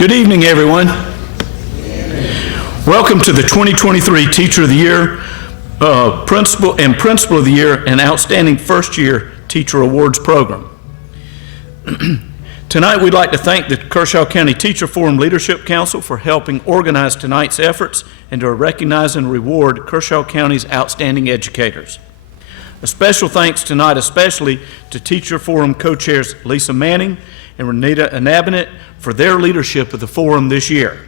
Good evening, everyone. Welcome to the 2023 Teacher of the Year, Principal of the Year, and Outstanding First Year Teacher Awards program. Tonight, we'd like to thank the Kershaw County Teacher Forum Leadership Council for helping organize tonight's efforts and to recognize and reward Kershaw County's outstanding educators. A special thanks tonight especially to Teacher Forum co-chairs Lisa Manning and Renita Anabinet for their leadership of the forum this year.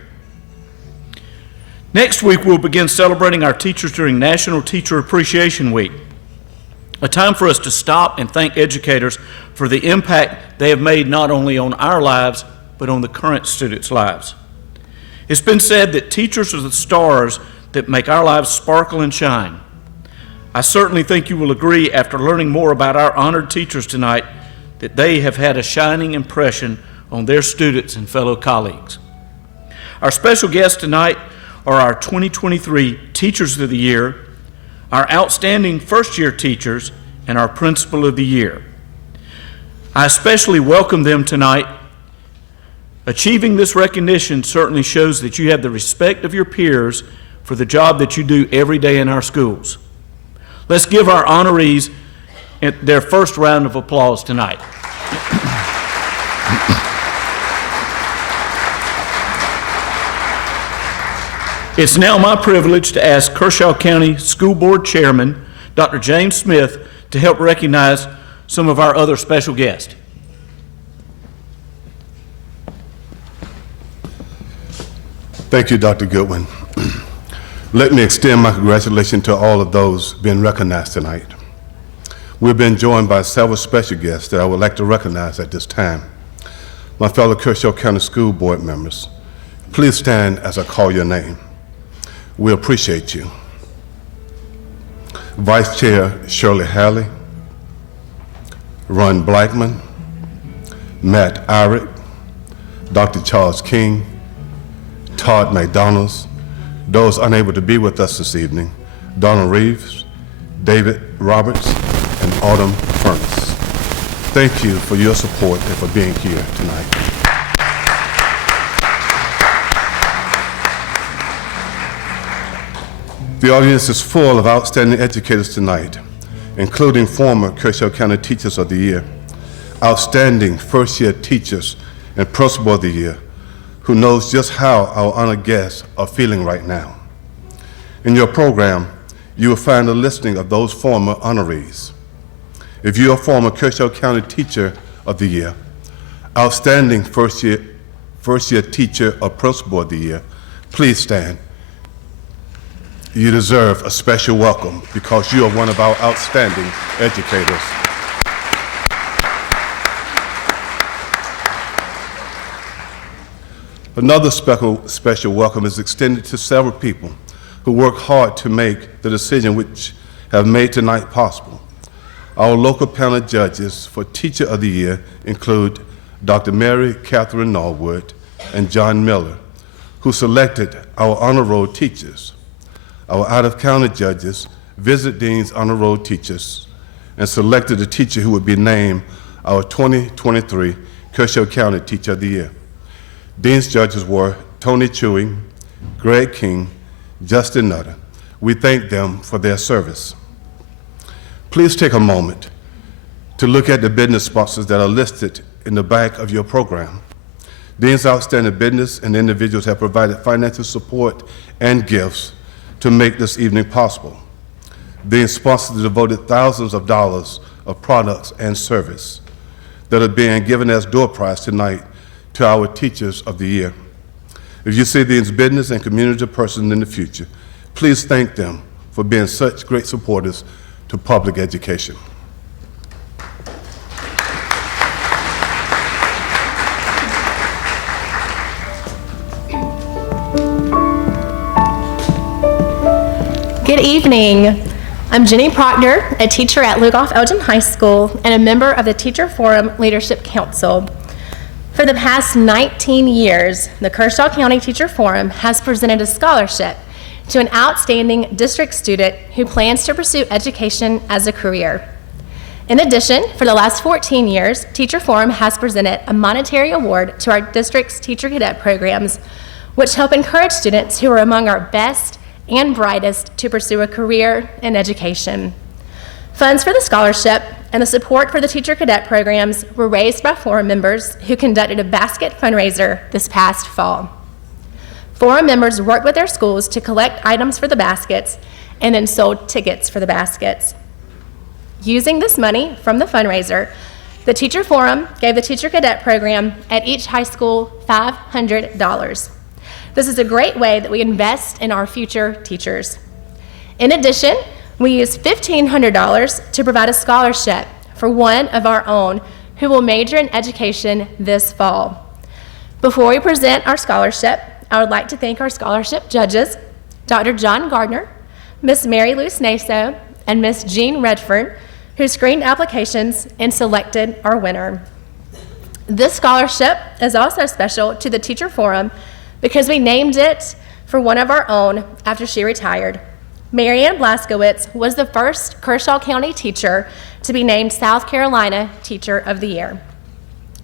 Next week, we'll begin celebrating our teachers during National Teacher Appreciation Week, a time for us to stop and thank educators for the impact they have made not only on our lives, but on the current students' lives. It's been said that teachers are the stars that make our lives sparkle and shine. I certainly think you will agree after learning more about our honored teachers tonight that they have had a shining impression on their students and fellow colleagues. Our special guests tonight are our 2023 Teachers of the Year, our outstanding first-year teachers, and our Principal of the Year. I especially welcome them tonight. Achieving this recognition certainly shows that you have the respect of your peers for the job that you do every day in our schools. Let's give our honorees their first round of applause tonight. It's now my privilege to ask Kershaw County School Board Chairman, Dr. James Smith, to help recognize some of our other special guests. Thank you, Dr. Goodwin. Let me extend my congratulations to all of those being recognized tonight. We've been joined by several special guests that I would like to recognize at this time. My fellow Kershaw County School Board members, please stand as I call your name. We appreciate you. Vice Chair Shirley Halley, Ron Blackman, Matt Irick, Dr. Charles King, Todd McDonald, those unable to be with us this evening, Donald Reeves, David Roberts, and Autumn Furnace. Thank you for your support and for being here tonight. The audience is full of outstanding educators tonight, including former Kershaw County Teachers of the Year, outstanding first-year teachers, and Principal of the Year, who knows just how our honored guests are feeling right now. In your program, you will find a listing of those former honorees. If you're a former Kershaw County Teacher of the Year, outstanding first-year teacher or Principal of the Year, please stand. You deserve a special welcome because you are one of our outstanding educators. Another special welcome is extended to several people who work hard to make the decision which have made tonight possible. Our local panel judges for Teacher of the Year include Dr. Mary Catherine Norwood and John Miller, who selected our honor roll teachers. Our out-of-county judges visit Dean's honor roll teachers and selected a teacher who would be named our 2023 Kershaw County Teacher of the Year. Dean's judges were Tony Chewy, Greg King, Justin Nutter. We thank them for their service. Please take a moment to look at the business sponsors that are listed in the back of your program. Dean's outstanding business and individuals have provided financial support and gifts to make this evening possible. Dean's sponsors devoted thousands of dollars of products and service that are being given as door prize tonight to our Teachers of the Year. If you see Dean's business and community persons in the future, please thank them for being such great supporters to public education. Good evening. I'm Jenny Proctor, a teacher at Lugoff-Elgin High School and a member of the Teacher Forum Leadership Council. For the past 19 years, the Kershaw County Teacher Forum has presented a scholarship to an outstanding district student who plans to pursue education as a career. In addition, for the last 14 years, Teacher Forum has presented a monetary award to our district's teacher cadet programs, which help encourage students who are among our best and brightest to pursue a career in education. Funds for the scholarship and the support for the teacher cadet programs were raised by Forum members who conducted a basket fundraiser this past fall. Forum members worked with their schools to collect items for the baskets and then sold tickets for the baskets. Using this money from the fundraiser, the Teacher Forum gave the teacher cadet program at each high school $500. This is a great way that we invest in our future teachers. In addition, we used $1,500 to provide a scholarship for one of our own who will major in education this fall. Before we present our scholarship, I would like to thank our scholarship judges, Dr. John Gardner, Miss Mary Lou Snaso, and Miss Jean Redfern, who screened applications and selected our winner. This scholarship is also special to the Teacher Forum because we named it for one of our own after she retired. Marianne Blaskowitz was the first Kershaw County teacher to be named South Carolina Teacher of the Year.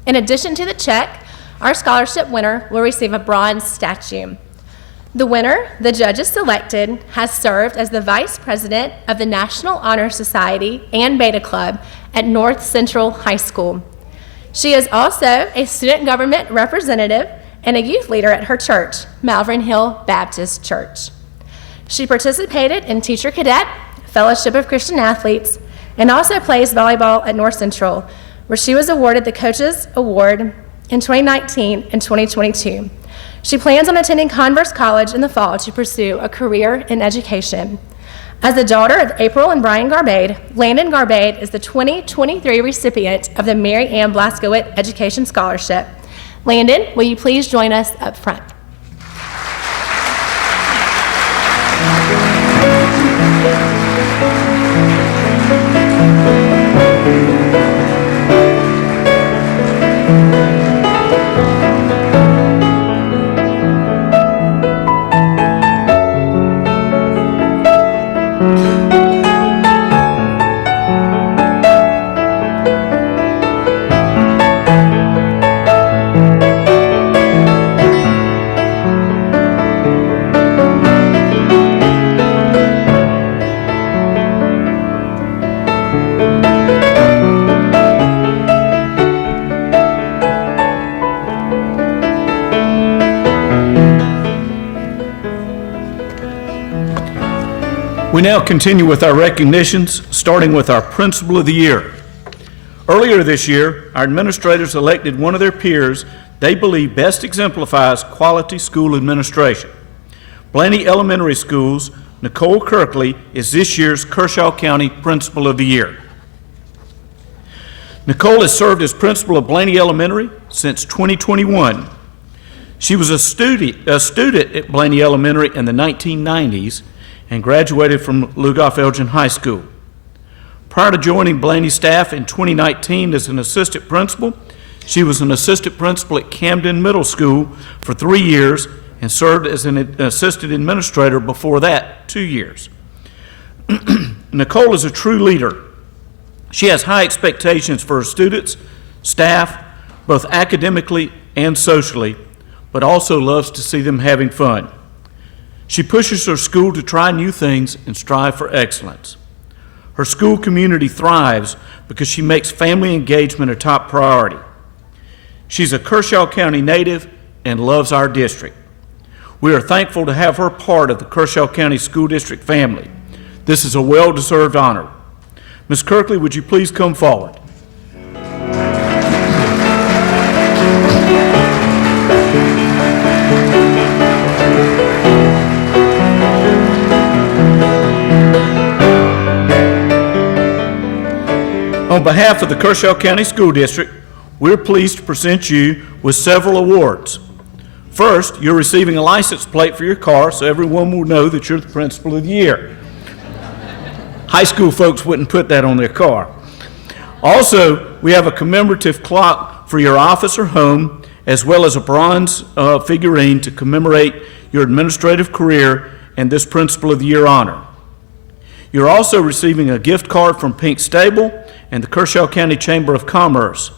In addition to the check, our scholarship winner will receive a bronze statue. The winner, the judges selected, has served as the Vice President of the National Honor Society and Beta Club at North Central High School. She is also a student government representative and a youth leader at her church, Malvern Hill Baptist Church. She participated in Teacher Cadet, Fellowship of Christian Athletes, and also plays volleyball at North Central, where she was awarded the Coaches Award in 2019 and 2022. She plans on attending Converse College in the fall to pursue a career in education. As the daughter of April and Brian Garbade, Landon Garbade is the 2023 recipient of the Mary Ann Blaskowitz Education Scholarship. Landon, will you please join us up front? We now continue with our recognitions, starting with our Principal of the Year. Earlier this year, our administrators elected one of their peers they believe best exemplifies quality school administration. Blaney Elementary School's Nicole Kirkley is this year's Kershaw County Principal of the Year. Nicole has served as principal of Blaney Elementary since 2021. She was a student at Blaney Elementary in the 1990s and graduated from Lugoff-Elgin High School. Prior to joining Blaney staff in 2019 as an assistant principal, she was an assistant principal at Camden Middle School for 3 years and served as an assistant administrator before that 2 years. Nicole is a true leader. She has high expectations for her students, staff, both academically and socially, but also loves to see them having fun. She pushes her school to try new things and strive for excellence. Her school community thrives because she makes family engagement a top priority. She's a Kershaw County native and loves our district. We are thankful to have her part of the Kershaw County School District family. This is a well-deserved honor. Ms. Kirkley, would you please come forward? On behalf of the Kershaw County School District, we're pleased to present you with several awards. First, you're receiving a license plate for your car so everyone will know that you're the Principal of the Year. High school folks wouldn't put that on their car. Also, we have a commemorative clock for your office or home, as well as a bronze figurine to commemorate your administrative career and this Principal of the Year honor. You're also receiving a gift card from Pink Stable and the Kershaw County Chamber of Commerce,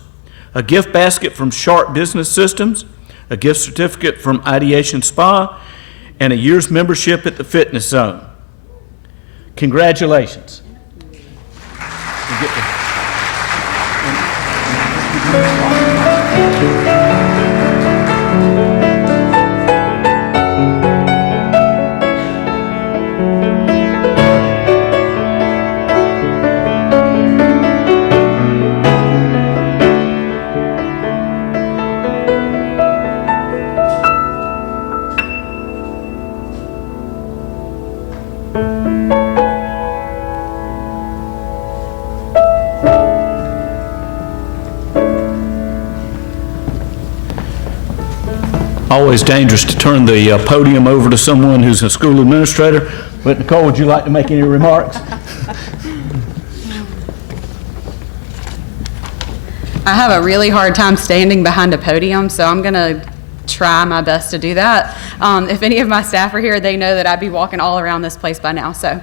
a gift basket from Sharp Business Systems, a gift certificate from Ideation Spa, and a year's membership at the Fitness Zone. Congratulations. Always dangerous to turn the podium over to someone who's a school administrator. But Nicole, would you like to make any remarks? I have a really hard time standing behind a podium, so I'm going to try my best to do that. If any of my staff are here, they know that I'd be walking all around this place by now. So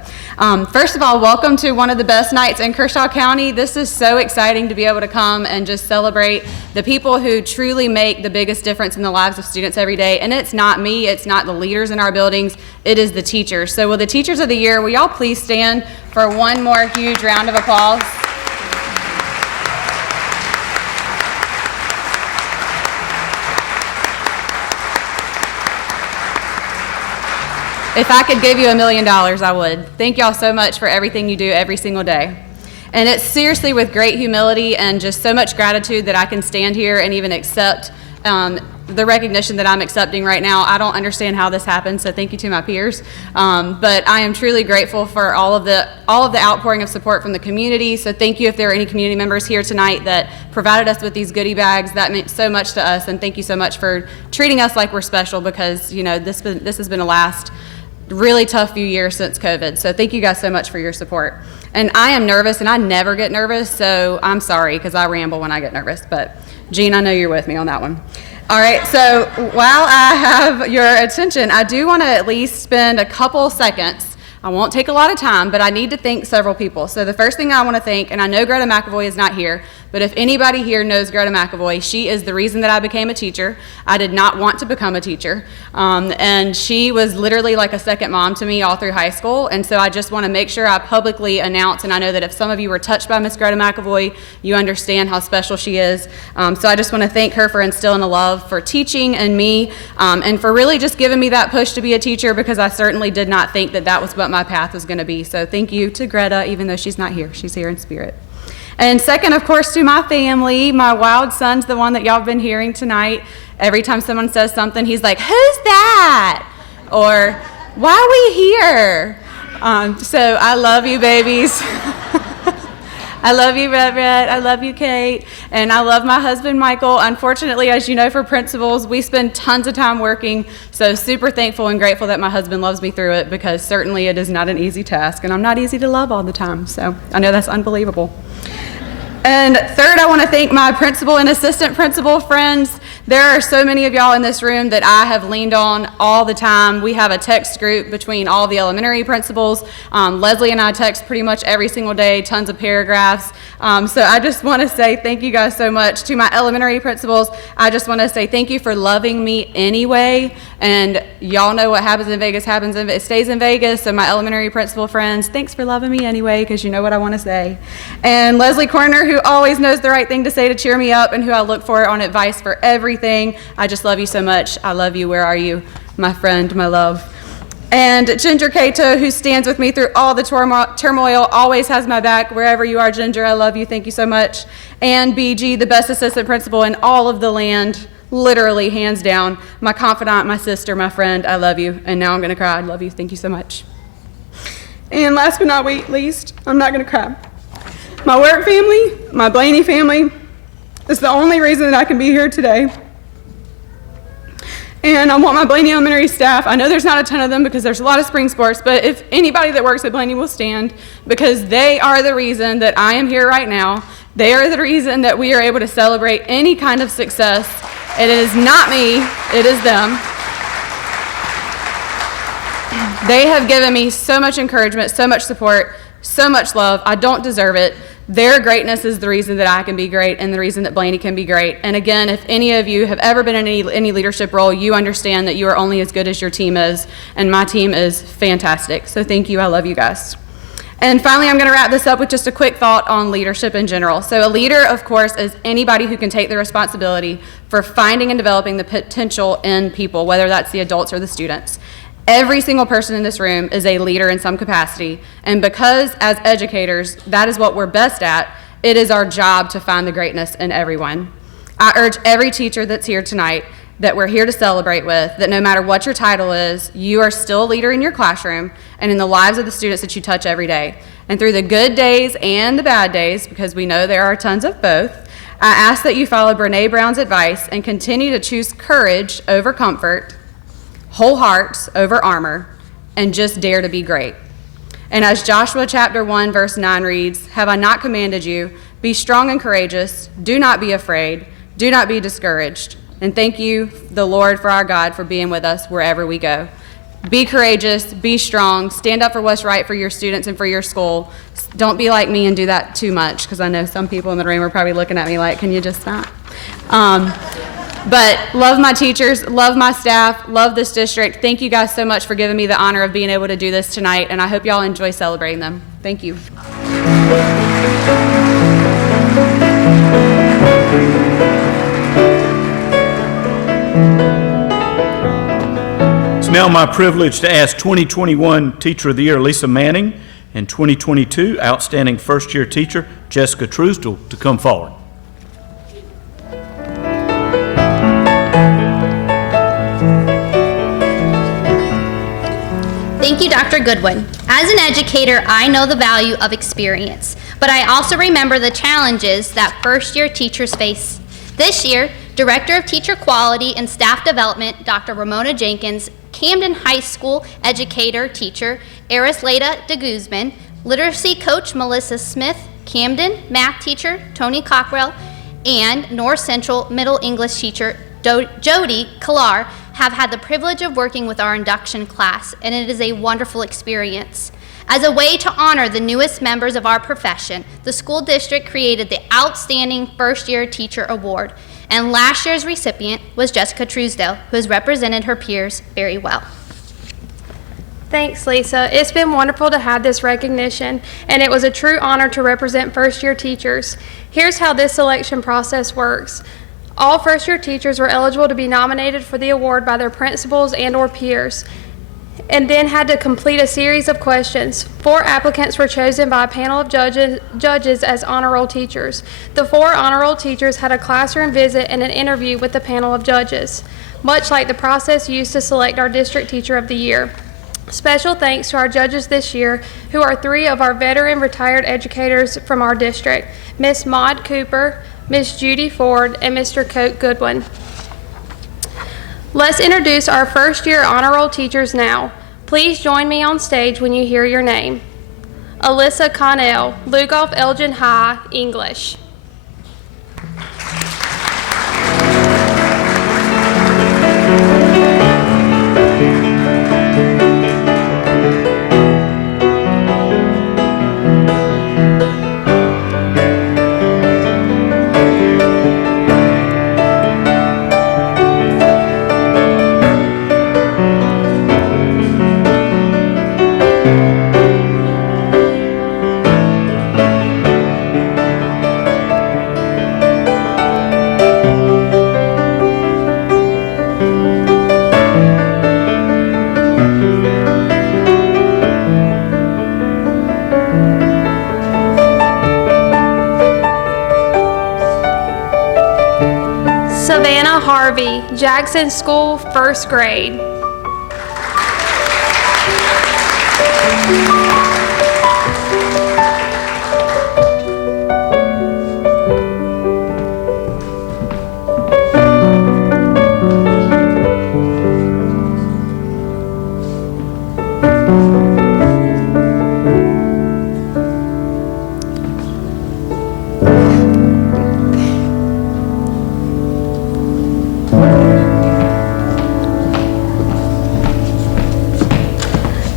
first of all, welcome to one of the best nights in Kershaw County. This is so exciting to be able to come and just celebrate the people who truly make the biggest difference in the lives of students every day. And it's not me, it's not the leaders in our buildings, it is the teachers. So will the Teachers of the Year, will y'all please stand for one more huge round of applause? If I could give you $1 million, I would. Thank y'all so much for everything you do every single day. And it's seriously with great humility and just so much gratitude that I can stand here and even accept the recognition that I'm accepting right now. I don't understand how this happened, so thank you to my peers. But I am truly grateful for all of the outpouring of support from the community. So thank you if there are any community members here tonight that provided us with these goodie bags. That meant so much to us, and thank you so much for treating us like we're special, because you know this has been a last really tough few years since COVID. So thank you guys so much for your support. And I am nervous, and I never get nervous, so I'm sorry because I ramble when I get nervous. But Jean, I know you're with me on that one. All right, so while I have your attention, I do want to at least spend a couple seconds. I won't take a lot of time, but I need to thank several people. So the first thing I want to thank, and I know Greta McAvoy is not here, but if anybody here knows Greta McAvoy, she is the reason that I became a teacher. I did not want to become a teacher, and she was literally like a second mom to me all through high school, and so I just want to make sure I publicly announce, and I know that if some of you were touched by Miss Greta McAvoy, you understand how special she is. So I just want to thank her for instilling a love for teaching and me, and for really just giving me that push to be a teacher, because I certainly did not think that that was what my path was going to be. So thank you to Greta, even though she's not here. She's here in spirit. And second, of course, to my family. My wild son's the one that y'all have been hearing tonight. Every time someone says something, he's like, "Who's that?" Or, "Why are we here?" So I love you, babies. I love you, Red Red. I love you, Kate. And I love my husband, Michael. Unfortunately, as you know, for principals, we spend tons of time working. So super thankful and grateful that my husband loves me through it, because certainly it is not an easy task. And I'm not easy to love all the time. So I know that's unbelievable. And third, I want to thank my principal and assistant principal friends. There are so many of y'all in this room that I have leaned on all the time. We have a text group between all the elementary principals. Leslie and I text pretty much every single day, tons of paragraphs. So I just want to say thank you guys so much. To my elementary principals, I just want to say thank you for loving me anyway. And y'all know what happens in Vegas it stays in Vegas. So my elementary principal friends, thanks for loving me anyway, because you know what I want to say. And Leslie Corner, who always knows the right thing to say to cheer me up and who I look for on advice for everything. I just love you so much. I love you. Where are you? My friend, my love. And Ginger Cato, who stands with me through all the turmoil, always has my back. Wherever you are, Ginger, I love you. Thank you so much. And BG, the best assistant principal in all of the land, literally, hands down. My confidant, my sister, my friend, I love you. And now I'm going to cry. I love you. Thank you so much. And last but not least, I'm not going to cry. My work family, my Blaney family, is the only reason that I can be here today. And I want my Blaney Elementary staff, I know there's not a ton of them because there's a lot of spring sports, but if anybody that works at Blaney will stand, because they are the reason that I am here right now. They are the reason that we are able to celebrate any kind of success. It is not me, it is them. They have given me so much encouragement, so much support. so much love. I don't deserve it. Their greatness is the reason that I can be great and the reason that Blaney can be great. And again, if any of you have ever been in any leadership role, you understand that you are only as good as your team is, and my team is fantastic. So thank you. I love you guys. And finally, I'm going to wrap this up with just a quick thought on leadership in general. So a leader, of course, is anybody who can take the responsibility for finding and developing the potential in people, whether that's the adults or the students. Every single person in this room is a leader in some capacity, and because as educators, that is what we're best at, it is our job to find the greatness in everyone. I urge every teacher that's here tonight that we're here to celebrate with, that no matter what your title is, you are still a leader in your classroom and in the lives of the students that you touch every day. And through the good days and the bad days, because we know there are tons of both, I ask that you follow Brene Brown's advice and continue to choose courage over comfort, whole hearts over armor, and just dare to be great. And as Joshua chapter 1 verse 9 reads, "Have I not commanded you? Be strong and courageous. Do not be afraid. Do not be discouraged." And thank you, the Lord, for our God, for being with us wherever we go. Be courageous, be strong, stand up for what's right for your students and for your school. Don't be like me and do that too much, because I know some people in the room are probably looking at me like, can you just stop? But love my teachers, love my staff, love this district. Thank you guys so much for giving me the honor of being able to do this tonight, and I hope y'all enjoy celebrating them. Thank you. It's now my privilege to ask 2021 Teacher of the Year Lisa Manning and 2022 Outstanding First Year Teacher Jessica Truesdell to come forward. Thank you, Dr. Goodwin. As an educator, I know the value of experience, but I also remember the challenges that first-year teachers face. This year, Director of Teacher Quality and Staff Development, Dr. Ramona Jenkins, Camden High School educator teacher, Arisleida De Guzman, literacy coach, Melissa Smith, Camden math teacher, Tony Cockrell, and North Central Middle English teacher, Jody Killar, have had the privilege of working with our induction class, and it is a wonderful experience. As a way to honor the newest members of our profession, the school district created the Outstanding First Year Teacher Award, and last year's recipient was Jessica Truesdell, who has represented her peers very well. Thanks, Lisa. It's been wonderful to have this recognition, and it was a true honor to represent first-year teachers. Here's how this selection process works. All first-year teachers were eligible to be nominated for the award by their principals and/or peers, and then had to complete a series of questions. 4 applicants were chosen by a panel of judges as honor roll teachers. The 4 honor roll teachers had a classroom visit and an interview with the panel of judges, much like the process used to select our district teacher of the year. Special thanks to our judges this year, who are 3 of our veteran retired educators from our district, Miss Maud Cooper, Miss Judy Ford, and Mr. Coke Goodwin. Let's introduce our first year honor roll teachers now. Please join me on stage when you hear your name. Alyssa Connell, Lugoff-Elgin High, English. Savannah Harvey, Jackson School, 1st grade.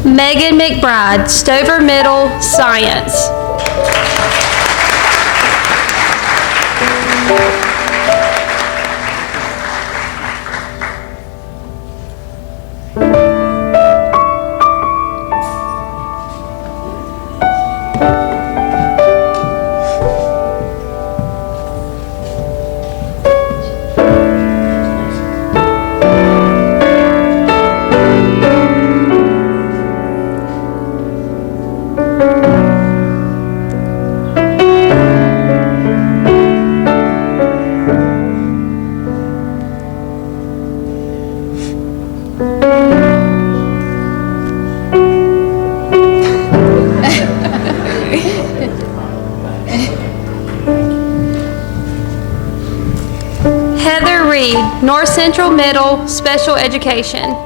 Megan McBride, Stover Middle, Science. North Central Middle, Special Education.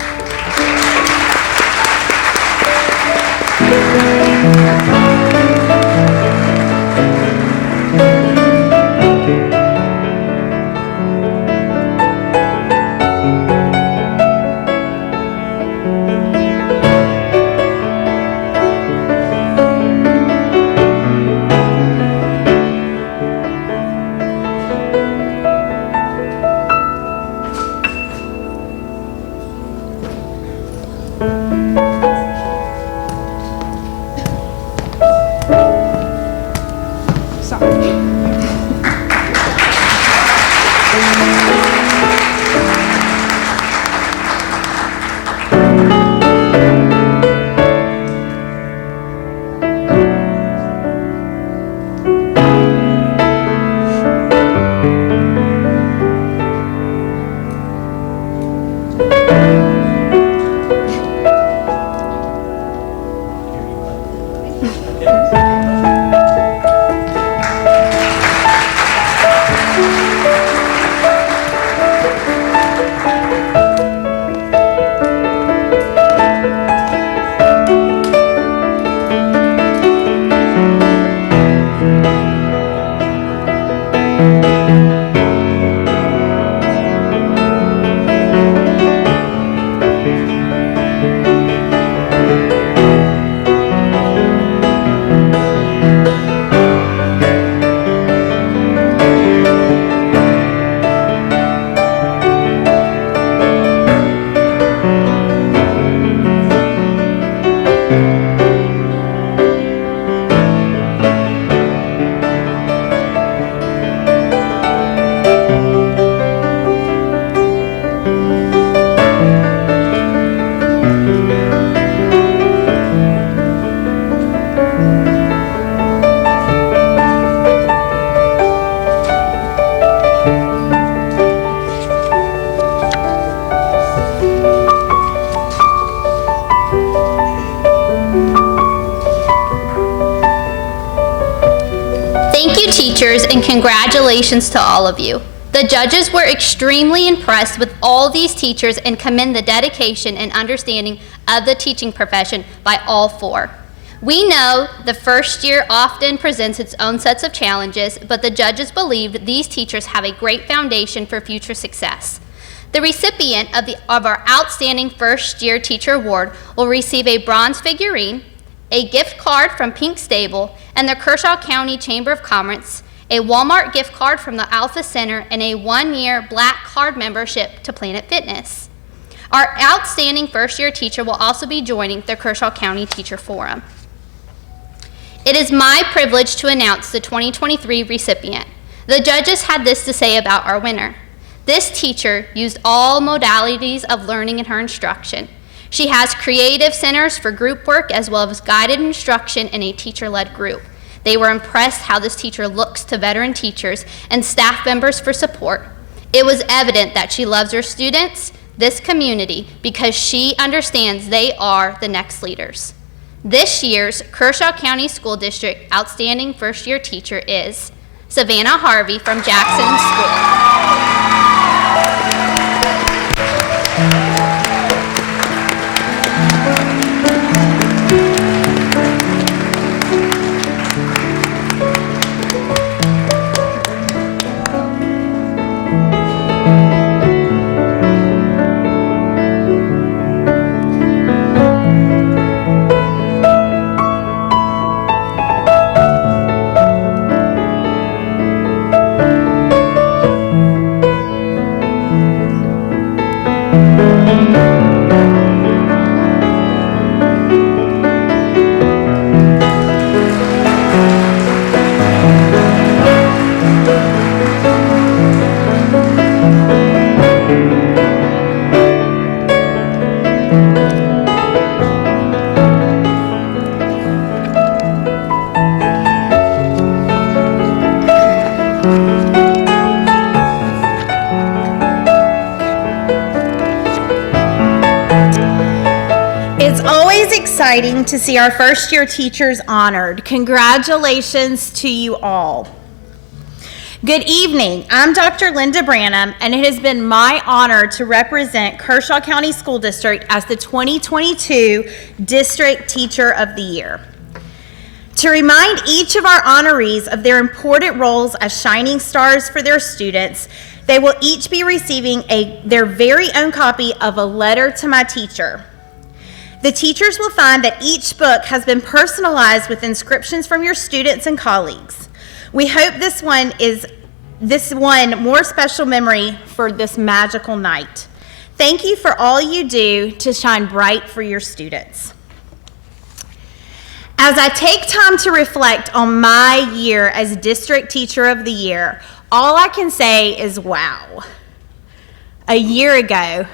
Teachers, and congratulations to all of you. The judges were extremely impressed with all these teachers and commend the dedication and understanding of the teaching profession by all four. We know the first year often presents its own sets of challenges, but the judges believed these teachers have a great foundation for future success. The recipient of our Outstanding First Year Teacher Award will receive a bronze figurine, a gift card from Pink Stable and the Kershaw County Chamber of Commerce, a Walmart gift card from the Alpha Center, and a one-year Black Card membership to Planet Fitness. Our outstanding first-year teacher will also be joining the Kershaw County Teacher Forum. It is my privilege to announce the 2023 recipient. The judges had this to say about our winner. This teacher used all modalities of learning in her instruction. She has creative centers for group work as well as guided instruction in a teacher-led group. They were impressed how this teacher looks to veteran teachers and staff members for support. It was evident that she loves her students, this community, because she understands they are the next leaders. This year's Kershaw County School District Outstanding First Year Teacher is Savannah Harvey from Jackson School. exciting to see our first-year teachers honored. Congratulations to you all. Good evening. I'm Dr. Linda Branham, and it has been my honor to represent Kershaw County School District as the 2022 District Teacher of the Year. To remind each of our honorees of their important roles as shining stars for their students, they will each be receiving their very own copy of a letter to my teacher. The teachers will find that each book has been personalized with inscriptions from your students and colleagues. We hope this one more special memory for this magical night. Thank you for all you do to shine bright for your students. As I take time to reflect on my year as District Teacher of the Year, all I can say is wow. A year ago,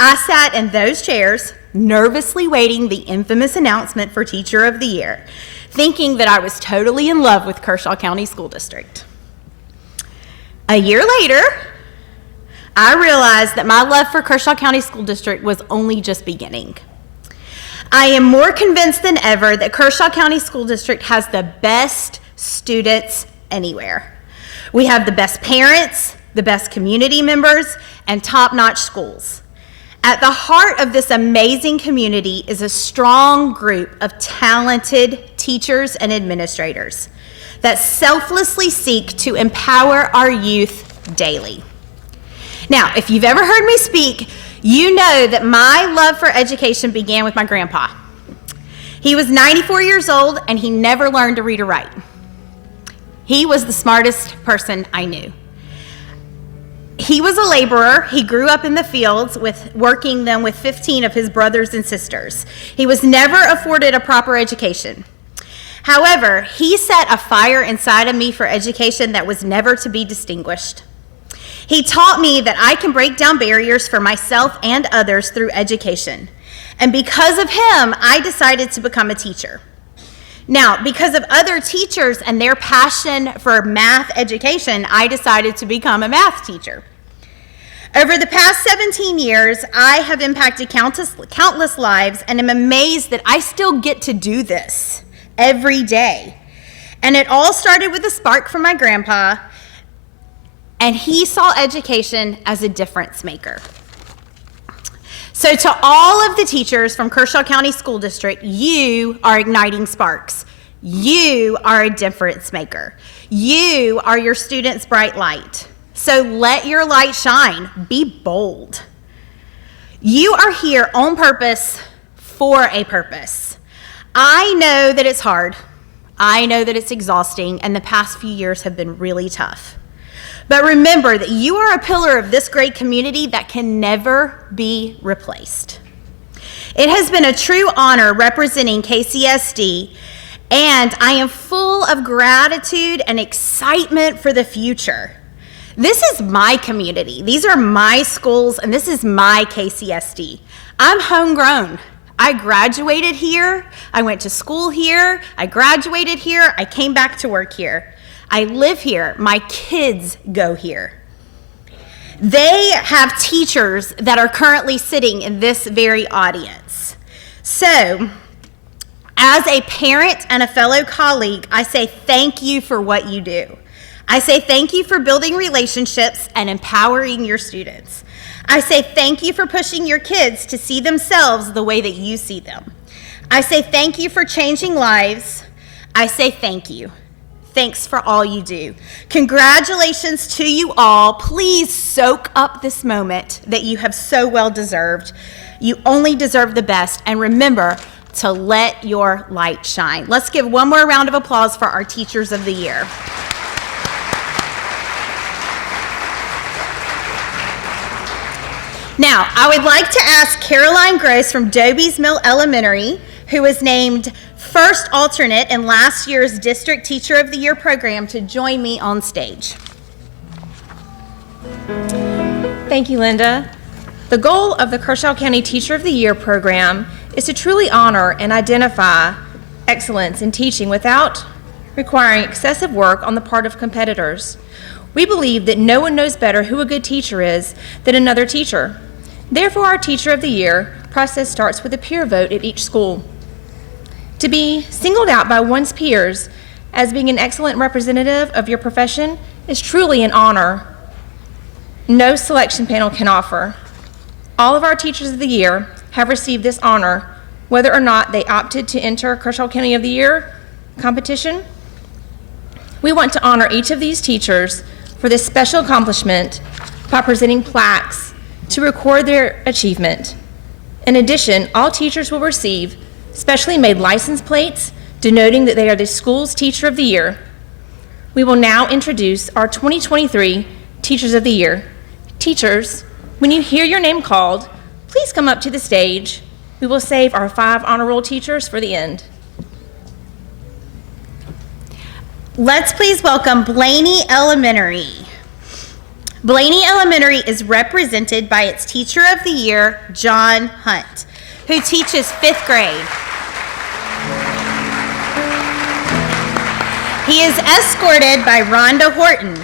I sat in those chairs, nervously waiting the infamous announcement for Teacher of the Year, thinking that I was totally in love with Kershaw County School District. A year later, I realized that my love for Kershaw County School District was only just beginning. I am more convinced than ever that Kershaw County School District has the best students anywhere. We have the best parents, the best community members, and top-notch schools. At the heart of this amazing community is a strong group of talented teachers and administrators that selflessly seek to empower our youth daily. Now, if you've ever heard me speak, you know that my love for education began with my grandpa. He was 94 years old and he never learned to read or write. He was the smartest person I knew. He was a laborer. He grew up in the fields working them with 15 of his brothers and sisters. He was never afforded a proper education. However, he set a fire inside of me for education that was never to be distinguished. He taught me that I can break down barriers for myself and others through education. And because of him, I decided to become a teacher. Now, because of other teachers and their passion for math education, I decided to become a math teacher. Over the past 17 years, I have impacted countless lives, and am amazed that I still get to do this every day. And it all started with a spark from my grandpa, and he saw education as a difference maker. So to all of the teachers from Kershaw County School District, you are igniting sparks. You are a difference maker. You are your students' bright light. So let your light shine. Be bold. You are here on purpose for a purpose. I know that it's hard. I know that it's exhausting, and the past few years have been really tough. But remember that you are a pillar of this great community that can never be replaced. It has been a true honor representing KCSD, and I am full of gratitude and excitement for the future. This is my community. These are my schools, and this is my KCSD. I'm homegrown. I graduated here. I went to school here. I graduated here. I came back to work here. I live here. My kids go here. They have teachers that are currently sitting in this very audience. So, as a parent and a fellow colleague, I say thank you for what you do. I say thank you for building relationships and empowering your students. I say thank you for pushing your kids to see themselves the way that you see them. I say thank you for changing lives. I say thank you. Thanks for all you do. Congratulations to you all. Please soak up this moment that you have so well deserved. You only deserve the best. And remember to let your light shine. Let's give one more round of applause for our Teachers of the Year. Now, I would like to ask Caroline Gross from Doby's Mill Elementary, who was named first alternate in last year's District Teacher of the Year program, to join me on stage. Thank you, Linda. The goal of the Kershaw County Teacher of the Year program is to truly honor and identify excellence in teaching without requiring excessive work on the part of competitors. We believe that no one knows better who a good teacher is than another teacher. Therefore, our Teacher of the Year process starts with a peer vote at each school. To be singled out by one's peers as being an excellent representative of your profession is truly an honor no selection panel can offer. All of our Teachers of the Year have received this honor, whether or not they opted to enter Kershaw County of the Year competition. We want to honor each of these teachers for this special accomplishment by presenting plaques to record their achievement. In addition, all teachers will receive specially made license plates denoting that they are the school's Teacher of the Year. We will now introduce our 2023 Teachers of the Year. Teachers, when you hear your name called, please come up to the stage. We will save our 5 honor roll teachers for the end. Let's please welcome Blaney Elementary. Blaney Elementary is represented by its Teacher of the Year, John Hunt, who teaches 5th grade. He is escorted by Rhonda Horton.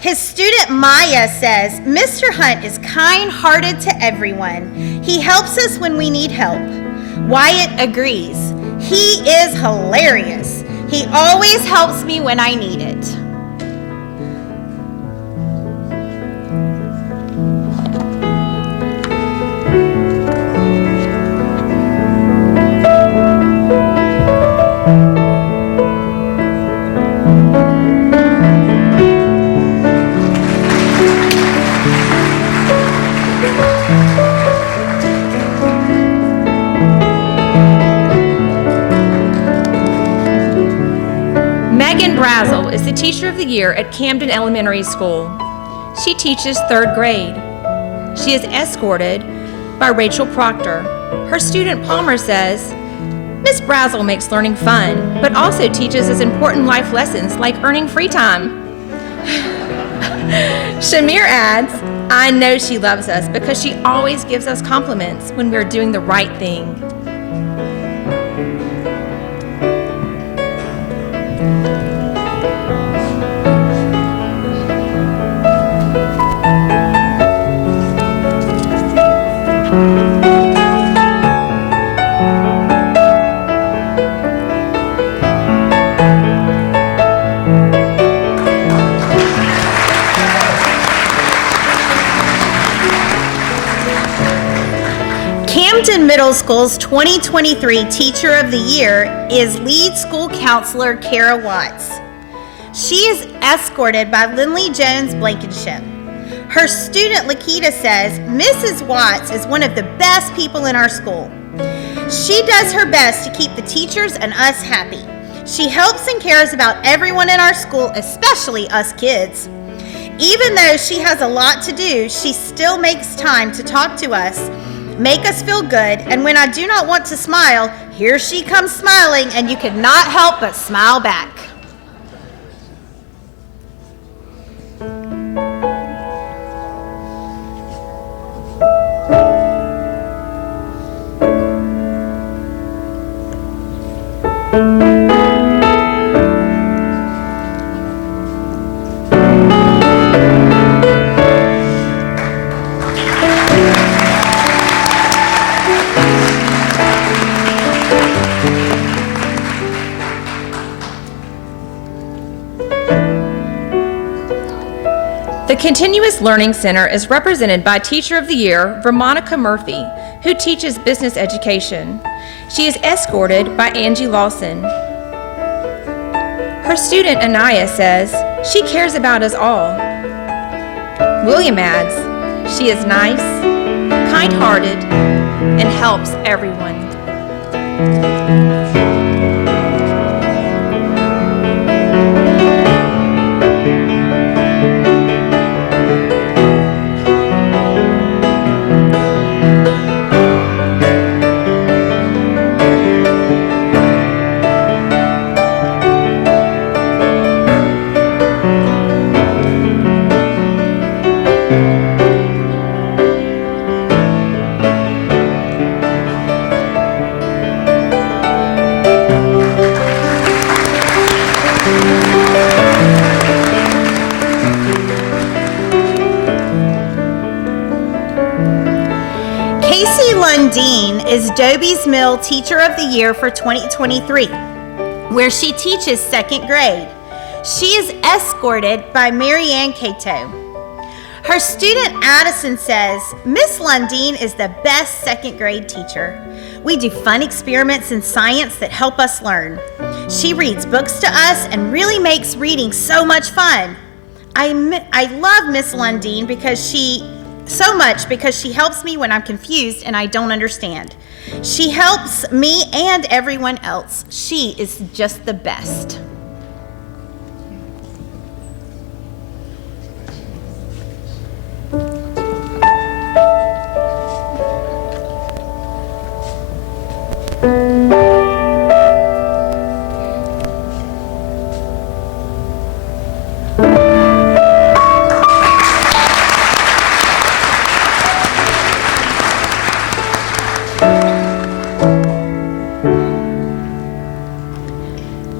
His student Maya says, Mr. Hunt is kind-hearted to everyone. He helps us when we need help. Wyatt agrees. He is hilarious. He always helps me when I need it. Is the Teacher of the Year at Camden Elementary School. She teaches 3rd grade. She is escorted by Rachel Proctor. Her student Palmer says, Miss Brazel makes learning fun, but also teaches us important life lessons like earning free time. Shamir adds, I know she loves us because she always gives us compliments when we're doing the right thing. Camden Middle School's 2023 Teacher of the Year is Lead School Counselor Kara Watts. She is escorted by Lindley Jones Blankenship. Her student Lakita says, Mrs. Watts is one of the best people in our school. She does her best to keep the teachers and us happy. She helps and cares about everyone in our school, especially us kids. Even though she has a lot to do, she still makes time to talk to us, make us feel good, and when I do not want to smile, here she comes smiling, and you cannot help but smile back. The Continuous Learning Center is represented by Teacher of the Year, Vermonica Murphy, who teaches business education. She is escorted by Angie Lawson. Her student Anaya says, she cares about us all. William adds, she is nice, kind-hearted, and helps everyone. Dobie's Mill Teacher of the Year for 2023, where she teaches second grade. She is escorted by Marianne Cato. Her student Addison says, Miss Lundeen is the best second grade teacher. We do fun experiments in science that help us learn. She reads books to us and really makes reading so much fun. I love Miss Lundeen because she helps me when I'm confused and I don't understand. She helps me and everyone else. She is just the best.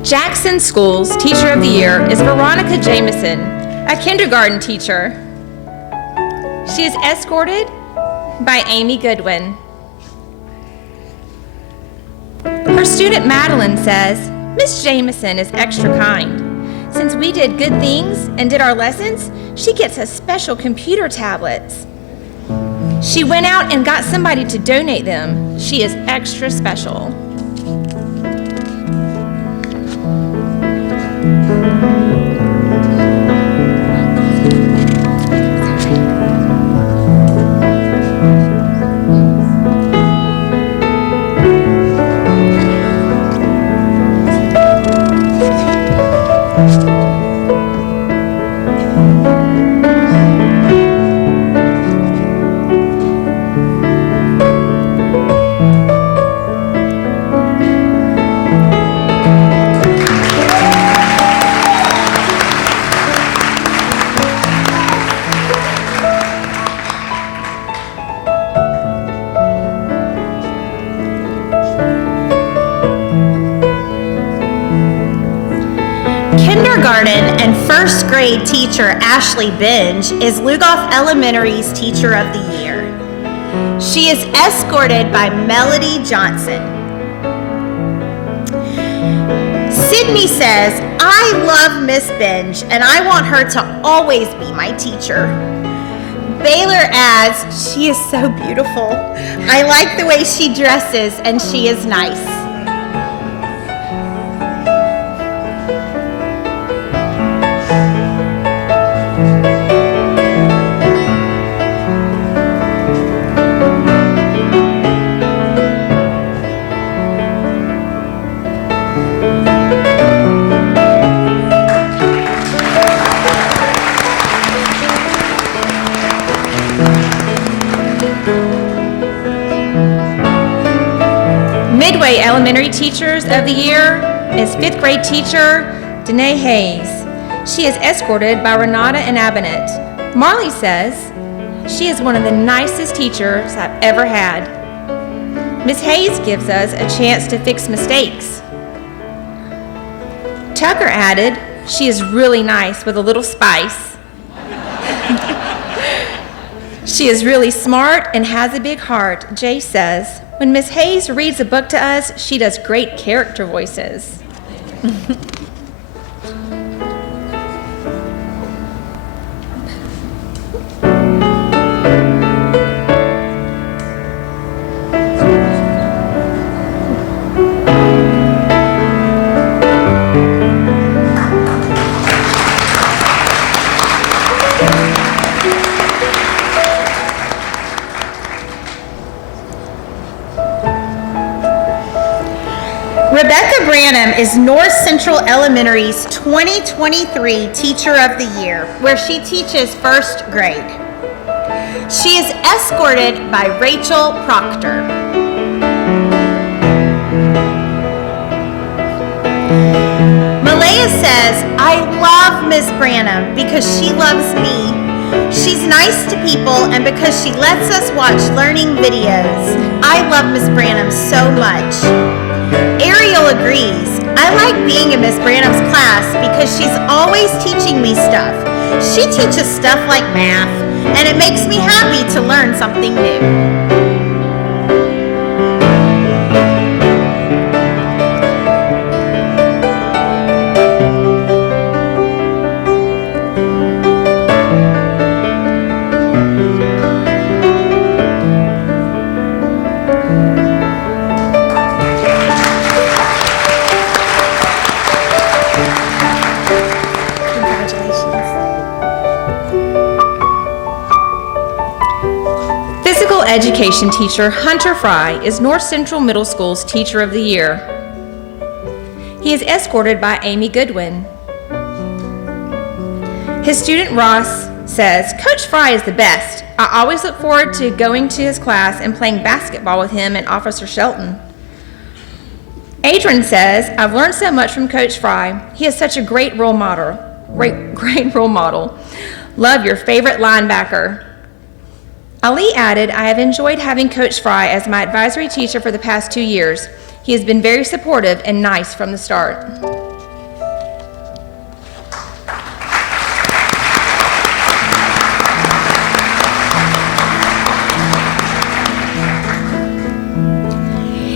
Jackson School's Teacher of the Year is Veronica Jameson, a kindergarten teacher. She is escorted by Amy Goodwin. Her student Madeline says, Miss Jameson is extra kind. Since we did good things and did our lessons, she gets us special computer tablets. She went out and got somebody to donate them. She is extra special. Kindergarten and first grade teacher Ashley Binge is Lugoff Elementary's Teacher of the Year. She is escorted by Melody Johnson. Sydney says, I love Miss Binge and I want her to always be my teacher. Baylor adds, she is so beautiful. I like the way she dresses and she is nice. Midway Elementary Teachers of the Year is 5th grade teacher Danae Hayes. She is escorted by Renata and Abinet. Marley says, she is one of the nicest teachers I've ever had. Miss Hayes gives us a chance to fix mistakes. Tucker added, she is really nice with a little spice. She is really smart and has a big heart, Jay says. When Miss Hayes reads a book to us, she does great character voices. Rebecca Branham is North Central Elementary's 2023 Teacher of the Year, where she teaches first grade. She is escorted by Rachel Proctor. Malaya says, I love Miss Branham because she loves me. She's nice to people and because she lets us watch learning videos. I love Miss Branham so much. Ariel agrees. I like being in Miss Branham's class because she's always teaching me stuff. She teaches stuff like math, and it makes me happy to learn something new. education teacher Hunter Fry is North Central Middle School's Teacher of the Year. He is escorted by Amy Goodwin. His student Ross says, "Coach Fry is the best. I always look forward to going to his class and playing basketball with him and Officer Shelton." Adrian says, "I've learned so much from Coach Fry. He is such a great role model. Great role model. Love your favorite linebacker." Ali added, "I have enjoyed having Coach Fry as my advisory teacher for the past 2 years. He has been very supportive and nice from the start."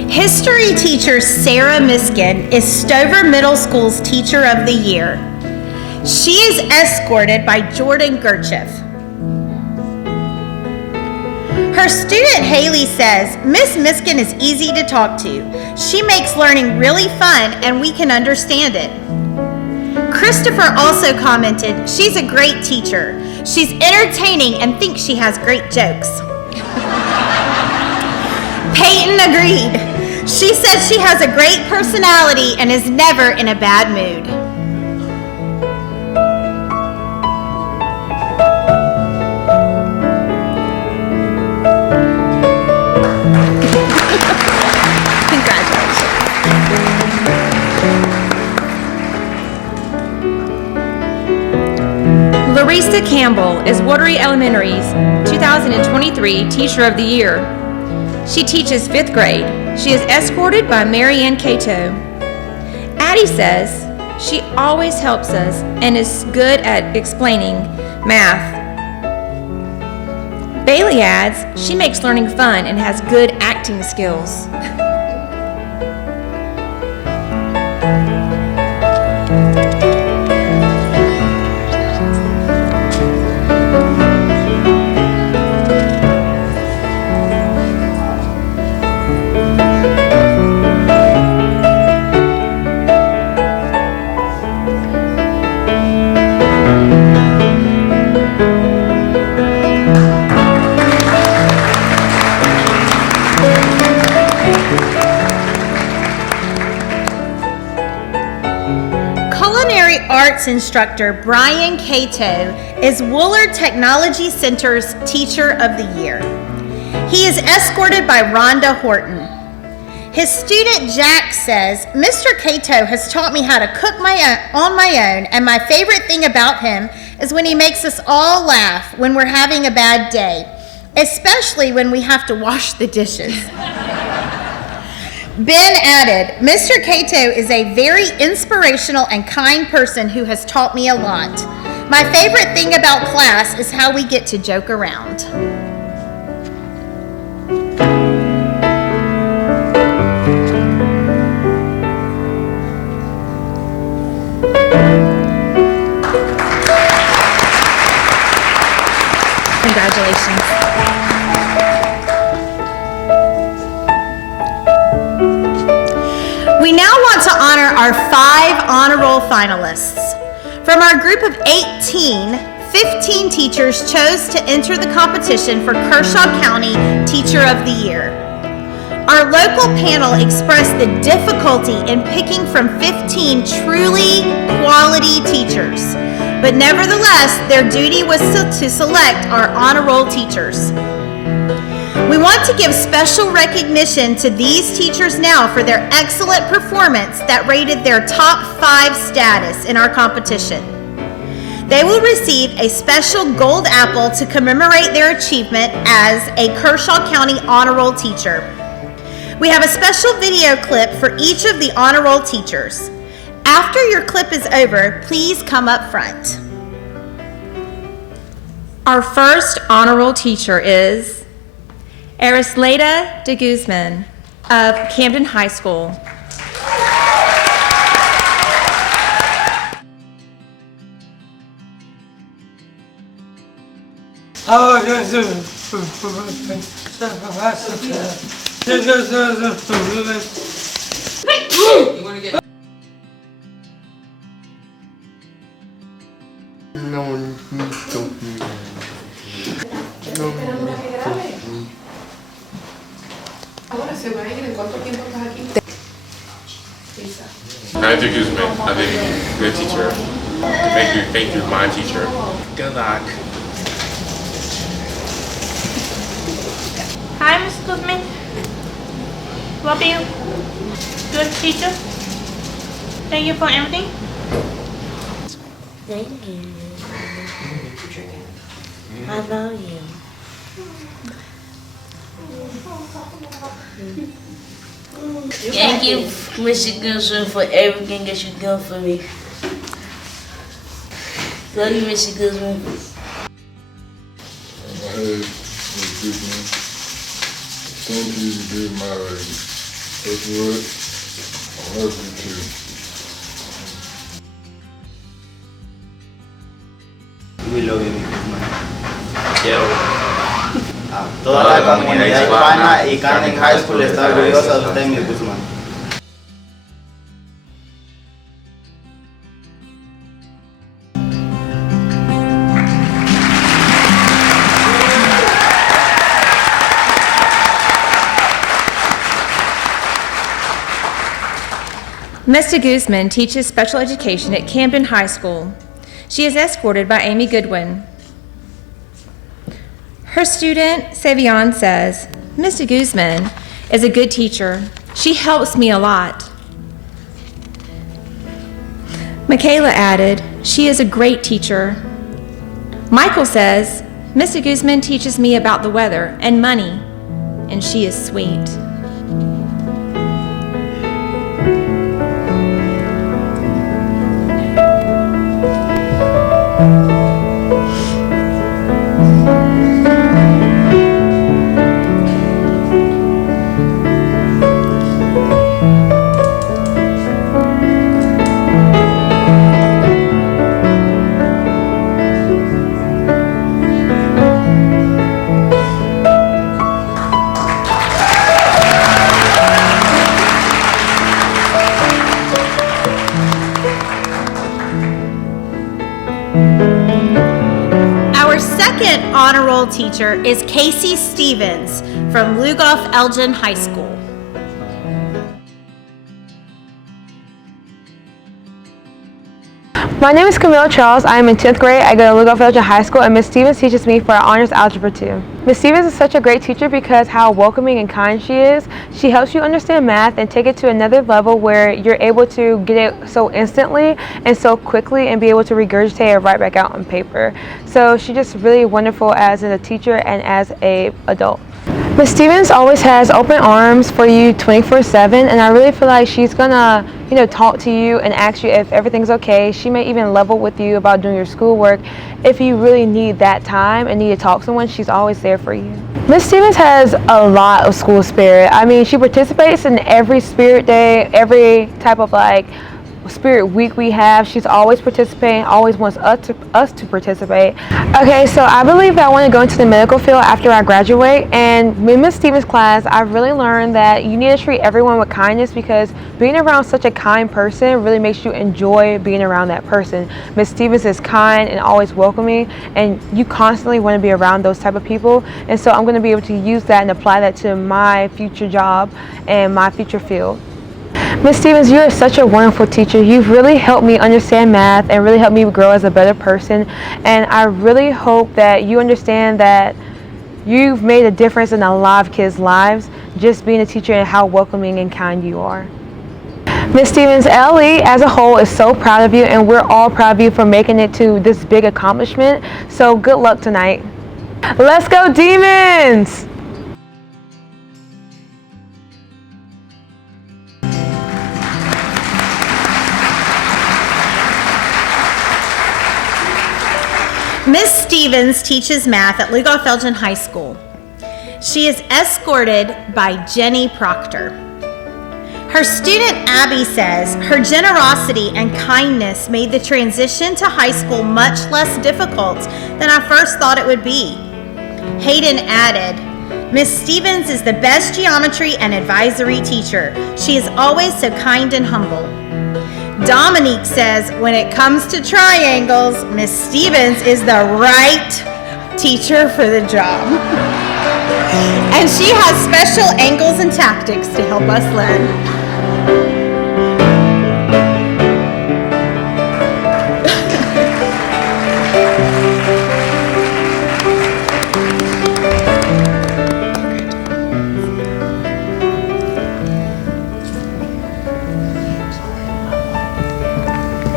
History teacher Sara Miskin is Stover Middle School's Teacher of the Year. She is escorted by Jordan Gerchef. Her student Haley says, "Miss Miskin is easy to talk to. She makes learning really fun and we can understand it." Christopher also commented, "She's a great teacher. She's entertaining and thinks she has great jokes." Peyton agreed. She says she has a great personality and is never in a bad mood. Larissa Campbell is Watery Elementary's 2023 Teacher of the Year. She teaches 5th grade. She is escorted by Mary Ann Cato. Addie says she always helps us and is good at explaining math. Bailey adds she makes learning fun and has good acting skills. Arts instructor Brian Cato is Woolard Technology Center's Teacher of the Year. He is escorted by Rhonda Horton. His student Jack says, "Mr. Cato has taught me how to cook on my own, and my favorite thing about him is when he makes us all laugh when we're having a bad day, especially when we have to wash the dishes." Ben added, "Mr. Cato is a very inspirational and kind person who has taught me a lot. My favorite thing about class is how we get to joke around." Congratulations. We now want to honor our 5 honor roll finalists. From our group of 18, 15 teachers chose to enter the competition for Kershaw County Teacher of the Year. Our local panel expressed the difficulty in picking from 15 truly quality teachers, but nevertheless, their duty was to select our honor roll teachers. We want to give special recognition to these teachers now for their excellent performance that rated their top 5 status in our competition. They will receive a special gold apple to commemorate their achievement as a Kershaw County Honor Roll teacher. We have a special video clip for each of the honor roll teachers. After your clip is over, please come up front. Our first honor roll teacher is Arisleida De Guzman of Camden High School. Savannah De Guzman, I think a good teacher. To make you think you're my teacher. Good luck. Hi, Ms. Guzman. Love you. Good teacher. Thank you for everything. Thank you. I love you. Thank you, Mr. Guzman, for everything that you've done for me. Love you, Mr. Guzman. Hey, Mr. Guzman. Thank you to be my lady. That's what I love you too. We love you, Mr. Guzman. Toda la comunidad hispana y Camden High School está orgullosa de usted, Mr. Guzman. Ms. De Guzman teaches special education at Camden High School. She is escorted by Amy Goodwin. Her student, Savion, says, Ms. De Guzman is a good teacher. She helps me a lot. Michaela added, she is a great teacher. Michael says, Ms. De Guzman teaches me about the weather and money, and she is sweet. Honor roll teacher is Casey Stevens from Lugoff-Elgin High School. My name is Camille Charles. I am in 10th grade. I go to Lugoff-Elgin High School, and Ms. Stevens teaches me for Honors Algebra 2. Ms. Stevens is such a great teacher because how welcoming and kind she is. She helps you understand math and take it to another level where you're able to get it so instantly and so quickly and be able to regurgitate it right back out on paper. So she's just really wonderful as a teacher and as an adult. Ms. Stevens always has open arms for you 24/7, and I really feel like she's gonna, talk to you and ask you if everything's okay. She may even level with you about doing your schoolwork. If you really need that time and need to talk to someone, she's always there for you. Ms. Stevens has a lot of school spirit. I mean, she participates in every spirit day, every type of spirit week we have. She's always participating, always wants us to participate. Okay, so I believe that I want to go into the medical field after I graduate, and in Ms. Stevens' class I really learned that you need to treat everyone with kindness because being around such a kind person really makes you enjoy being around that person. Ms. Stevens is kind and always welcoming, and you constantly want to be around those type of people, and so I'm going to be able to use that and apply that to my future job and my future field. Ms. Stevens, you are such a wonderful teacher. You've really helped me understand math and really helped me grow as a better person. And I really hope that you understand that you've made a difference in a lot of kids' lives just being a teacher and how welcoming and kind you are. Ms. Stevens, LE as a whole is so proud of you, and we're all proud of you for making it to this big accomplishment. So good luck tonight. Let's go Demons! Ms. Stevens teaches math at Lugoff-Elgin High School. She is escorted by Jenny Proctor. Her student Abby says her generosity and kindness made the transition to high school much less difficult than I first thought it would be. Hayden added, Ms. Stevens is the best geometry and advisory teacher. She is always so kind and humble. Dominique says when it comes to triangles, Ms. Stevens is the right teacher for the job. And she has special angles and tactics to help us learn.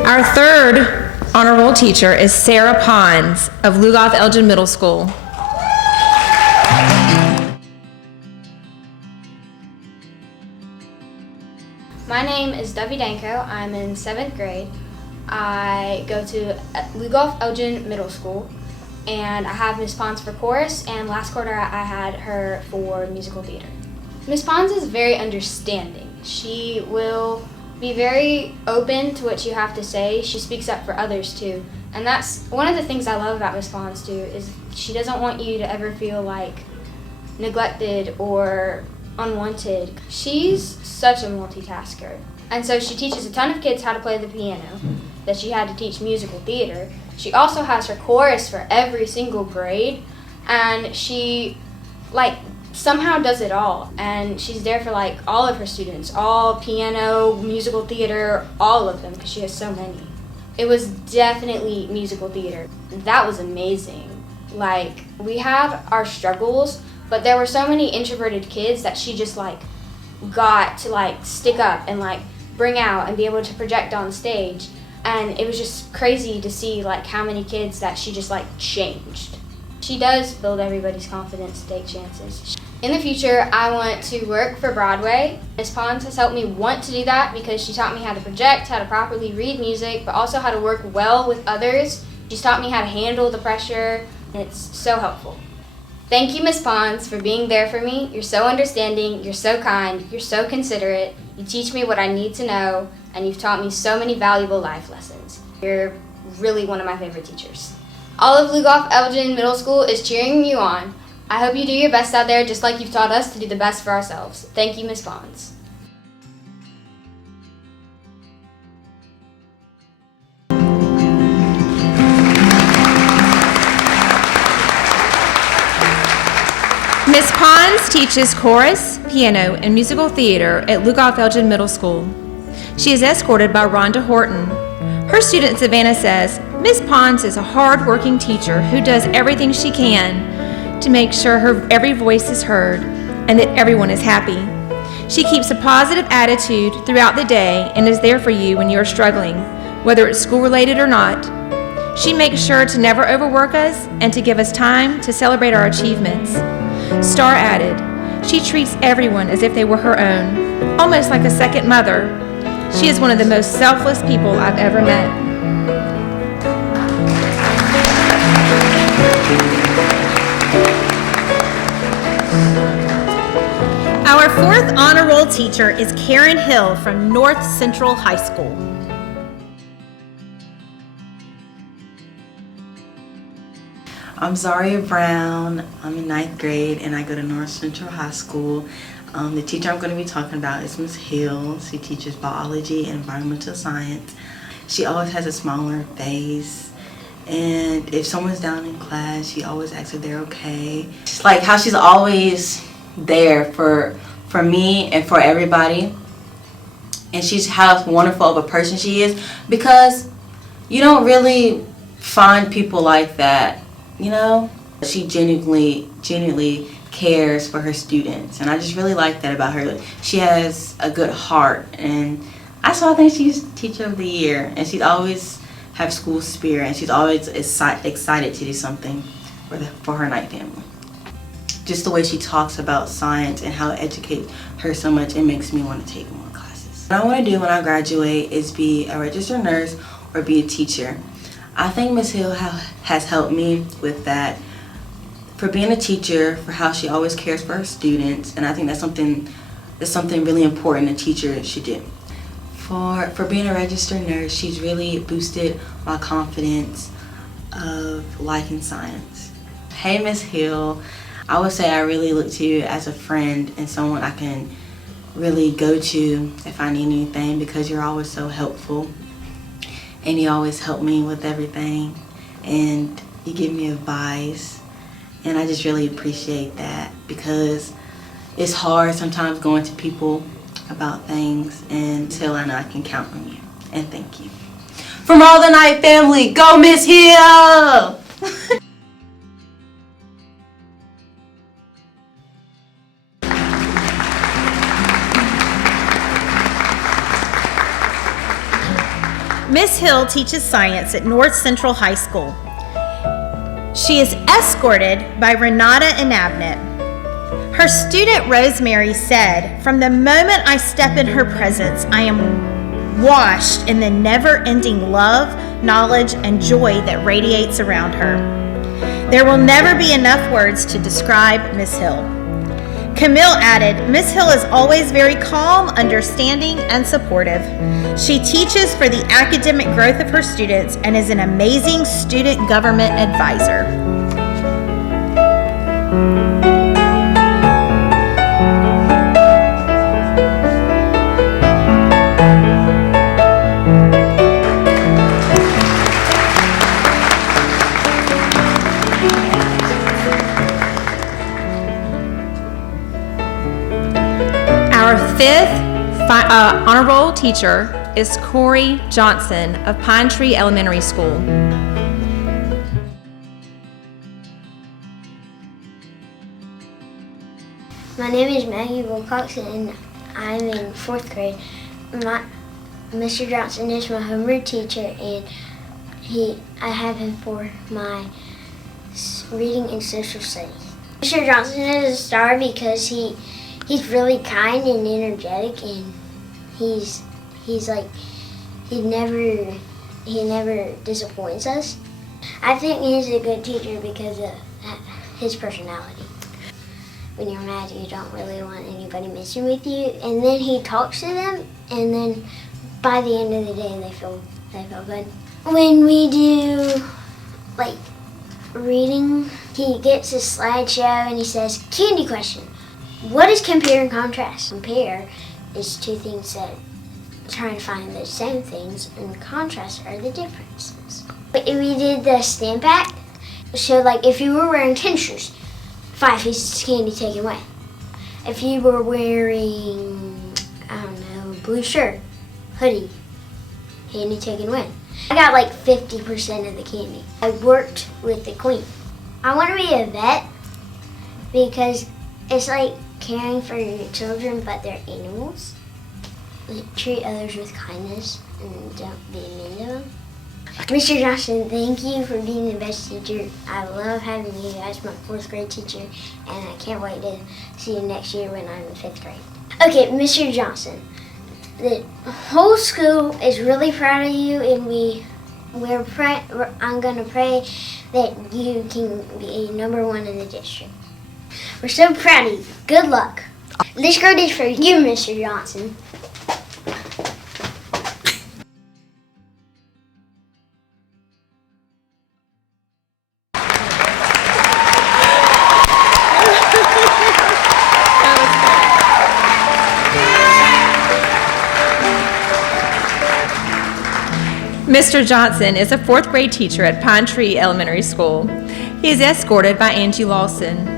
Our third honor roll teacher is Sara Ponds of Lugoff-Elgin Middle School. My name is Debbie Danko. I'm in 7th grade. I go to Lugoff-Elgin Middle School, and I have Miss Ponds for chorus, and last quarter I had her for musical theater. Miss Ponds is very understanding. She will be very open to what you have to say. She speaks up for others too. And that's one of the things I love about Miss Ponds too, is she doesn't want you to ever feel like neglected or unwanted. She's such a multitasker. And so she teaches a ton of kids how to play the piano, that she had to teach musical theater. She also has her chorus for every single grade, and she somehow does it all, and she's there for all of her students, all piano, musical theater, all of them, because she has so many. It was definitely musical theater. That was amazing. We had our struggles, but there were so many introverted kids that she just got to stick up and bring out and be able to project on stage, and it was just crazy to see how many kids that she just changed. She does build everybody's confidence to take chances. In the future, I want to work for Broadway. Ms. Ponds has helped me want to do that because she taught me how to project, how to properly read music, but also how to work well with others. She's taught me how to handle the pressure, and it's so helpful. Thank you, Ms. Ponds, for being there for me. You're so understanding, you're so kind, you're so considerate. You teach me what I need to know, and you've taught me so many valuable life lessons. You're really one of my favorite teachers. All of Lugoff-Elgin Middle School is cheering you on. I hope you do your best out there just like you've taught us to do the best for ourselves. Thank you, Ms. Ponds. Ms. Ponds teaches chorus, piano, and musical theater at Lugoff-Elgin Middle School. She is escorted by Rhonda Horton. Her student Savannah says, Ms. Ponds is a hard-working teacher who does everything she can to make sure her every voice is heard and that everyone is happy. She keeps a positive attitude throughout the day and is there for you when you are struggling, whether it's school-related or not. She makes sure to never overwork us and to give us time to celebrate our achievements. Star added, she treats everyone as if they were her own, almost like a second mother. She is one of the most selfless people I've ever met. Our fourth honor roll teacher is Karen Hill from North Central High School. I'm Zaria Brown. I'm in 9th grade and I go to North Central High School. The teacher I'm going to be talking about is Ms. Hill. She teaches biology and environmental science. She always has a smile on her face. And if someone's down in class, she always asks if they're okay. It's like how she's always there for me and for everybody. And she's how wonderful of a person she is, because you don't really find people like that, you know? She genuinely cares for her students, and I just really like that about her. She has a good heart, and that's why I think she's Teacher of the Year. And she's always have school spirit, and she's always excited to do something for her night family. Just the way she talks about science and how it educates her so much, it makes me want to take more classes. What I want to do when I graduate is be a registered nurse or be a teacher. I think Ms. Hill has helped me with that, for being a teacher, for how she always cares for her students, and I think that's something really important a teacher should do. For being a registered nurse, she's really boosted my confidence of liking science. Hey, Ms. Hill, I would say I really look to you as a friend and someone I can really go to if I need anything, because you're always so helpful and you always help me with everything and you give me advice And I just really appreciate that because it's hard sometimes going to people about things until I know I can count on you. And thank you. From all the Knight family, go Miss Hill! Miss Hill teaches science at North Central High School. She is escorted by Renata and Abnett. Her student Rosemary said, "From the moment I step in her presence, I am washed in the never-ending love, knowledge, and joy that radiates around her. There will never be enough words to describe Miss Hill." Camille added, "Miss Hill is always very calm, understanding, and supportive. She teaches for the academic growth of her students and is an amazing student government advisor." Our fifth honor roll teacher is Corey Johnson of Pine Tree Elementary School. My name is Maggie Wilcox and I'm in 4th grade. Mr. Johnson is my homeroom teacher and I have him for my reading and social studies. Mr. Johnson is a star because he's really kind and energetic, and he never disappoints us. I think he's a good teacher because of his personality. When you're mad, you don't really want anybody messing with you, and then he talks to them, and then by the end of the day, they feel good. When we do like reading, he gets a slideshow and he says, "Candy question. What is compare and contrast?" Compare is two things that trying to find the same things, and contrast are the differences. We did the stamp pack. So like if you were wearing tennis shoes, 5 pieces of candy taken away. If you were wearing, blue shirt, hoodie, candy taken away. I got like 50% of the candy. I worked with the queen. I want to be a vet because it's like caring for your children, but they're animals. Treat others with kindness and don't be mean to them. Mr. Johnson, thank you for being the best teacher. I love having you as my 4th grade teacher, and I can't wait to see you next year when I'm in 5th grade. Okay, Mr. Johnson, the whole school is really proud of you, and I'm gonna pray that you can be #1 in the district. We're so proud of you. Good luck. This card is for you, Mr. Johnson. Mr. Johnson is a 4th grade teacher at Pine Tree Elementary School. He is escorted by Angie Lawson.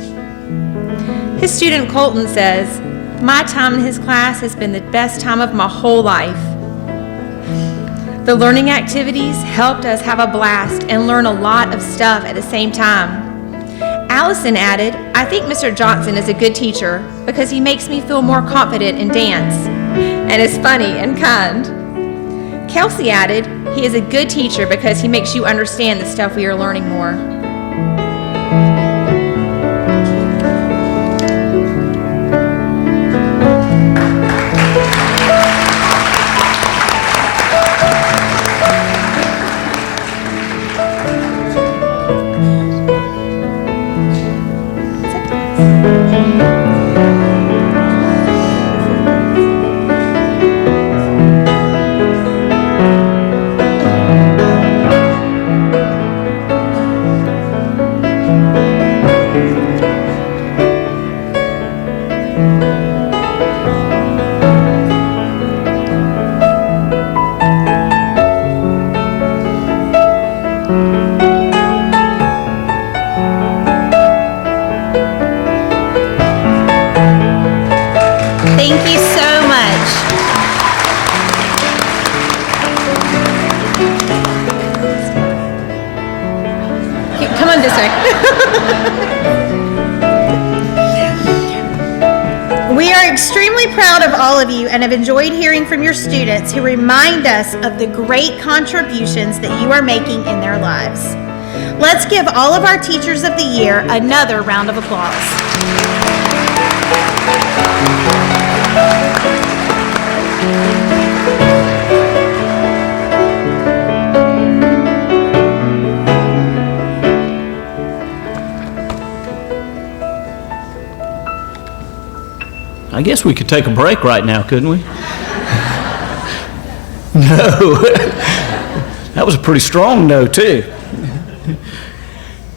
His student Colton says, "My time in his class has been the best time of my whole life. The learning activities helped us have a blast and learn a lot of stuff at the same time." Allison added, "I think Mr. Johnson is a good teacher because he makes me feel more confident in dance and is funny and kind." Kelsey added, "He is a good teacher because he makes you understand the stuff we are learning more." come this way. We are extremely proud of all of you and have enjoyed hearing from your students who remind us of the great contributions that you are making in their lives. Let's give all of our Teachers of the Year another round of applause. I guess we could take a break right now, couldn't we? No. That was a pretty strong no, too.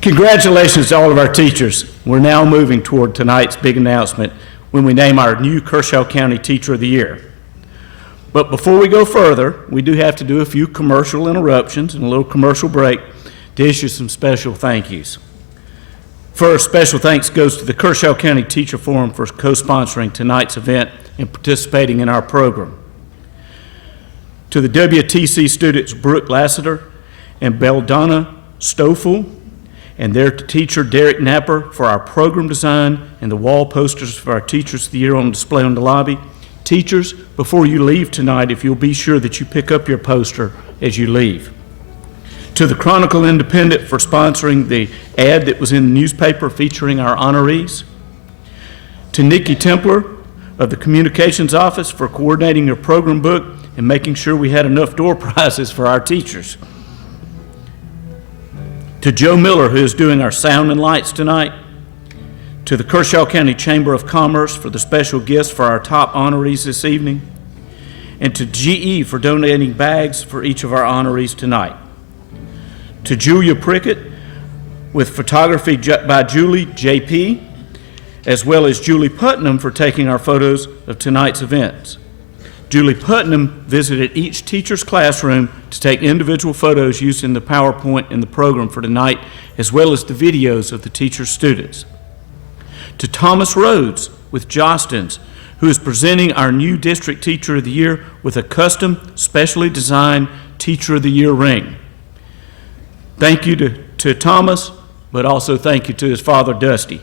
Congratulations to all of our teachers. We're now moving toward tonight's big announcement when we name our new Kershaw County Teacher of the Year. But before we go further, we do have to do a few commercial interruptions and a little commercial break to issue some special thank yous. First, special thanks goes to the Kershaw County Teacher Forum for co-sponsoring tonight's event and participating in our program. To the WTC students Brooke Lassiter and Beldonna Stoffel, and their teacher Derek Napper for our program design and the wall posters for our Teachers of the Year on display on the lobby. Teachers, before you leave tonight, if you'll be sure that you pick up your poster as you leave. To the Chronicle Independent for sponsoring the ad that was in the newspaper featuring our honorees. To Nikki Templer of the Communications Office for coordinating your program book and making sure we had enough door prizes for our teachers. To Joe Miller, who is doing our sound and lights tonight. To the Kershaw County Chamber of Commerce for the special gifts for our top honorees this evening. And to GE for donating bags for each of our honorees tonight. To Julia Prickett with photography by Julie JP, as well as Julie Putnam for taking our photos of tonight's events. Julie Putnam visited each teacher's classroom to take individual photos using the PowerPoint in the program for tonight, as well as the videos of the teacher's students. To Thomas Rhodes with Jostens, who is presenting our new District Teacher of the Year with a custom, specially designed Teacher of the Year ring. Thank you to Thomas, but also thank you to his father, Dusty.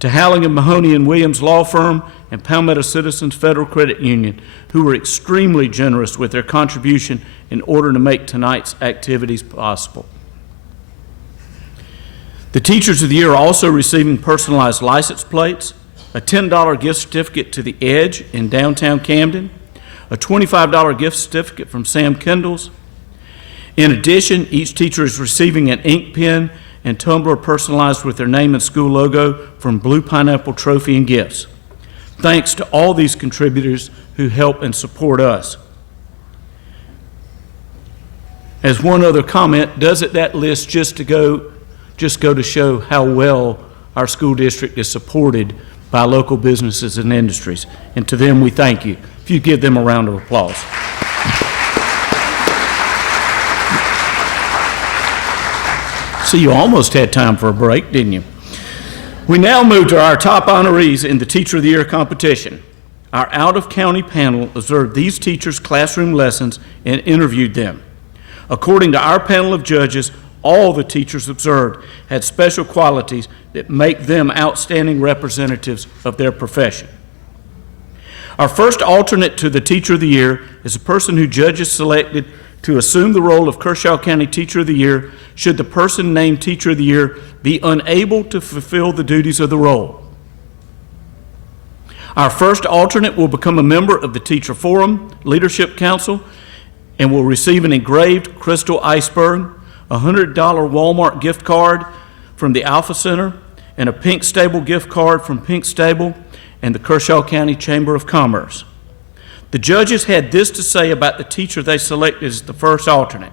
To Halligan, Mahoney, and Williams Law Firm and Palmetto Citizens Federal Credit Union, who were extremely generous with their contribution in order to make tonight's activities possible. The Teachers of the Year are also receiving personalized license plates, a $10 gift certificate to The Edge in downtown Camden, a $25 gift certificate from Sam Kendall's. In addition, each teacher is receiving an ink pen and tumbler personalized with their name and school logo from Blue Pineapple Trophy and Gifts. Thanks to all these contributors who help and support us. As one other comment, doesn't that list just go to show how well our school district is supported by local businesses and industries? And to them, we thank you. If you give them a round of applause. So you almost had time for a break, didn't you? We now move to our top honorees in the Teacher of the Year competition. Our out-of-county panel observed these teachers' classroom lessons and interviewed them. According to our panel of judges, all the teachers observed had special qualities that make them outstanding representatives of their profession. Our first alternate to the Teacher of the Year is a person who judges selected to assume the role of Kershaw County Teacher of the Year should the person named Teacher of the Year be unable to fulfill the duties of the role. Our first alternate will become a member of the Teacher Forum Leadership Council and will receive an engraved crystal iceberg, a $100 Walmart gift card from the Alpha Center, and a Pink Stable gift card from Pink Stable and the Kershaw County Chamber of Commerce. The judges had this to say about the teacher they selected as the first alternate.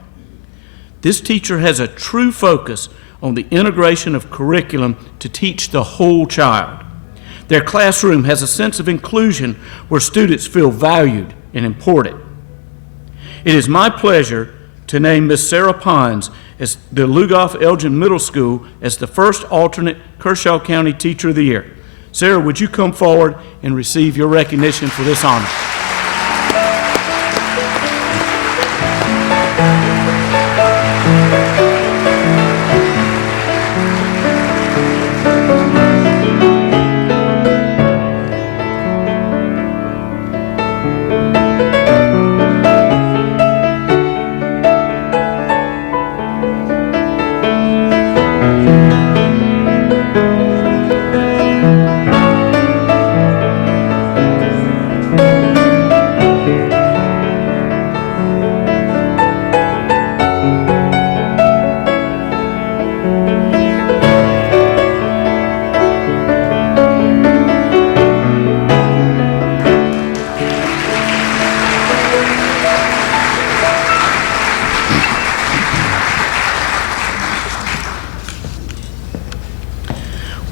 This teacher has a true focus on the integration of curriculum to teach the whole child. Their classroom has a sense of inclusion where students feel valued and important. It is my pleasure to name Ms. Sara Ponds as the Lugoff-Elgin Middle School as the first alternate Kershaw County Teacher of the Year. Sara, would you come forward and receive your recognition for this honor?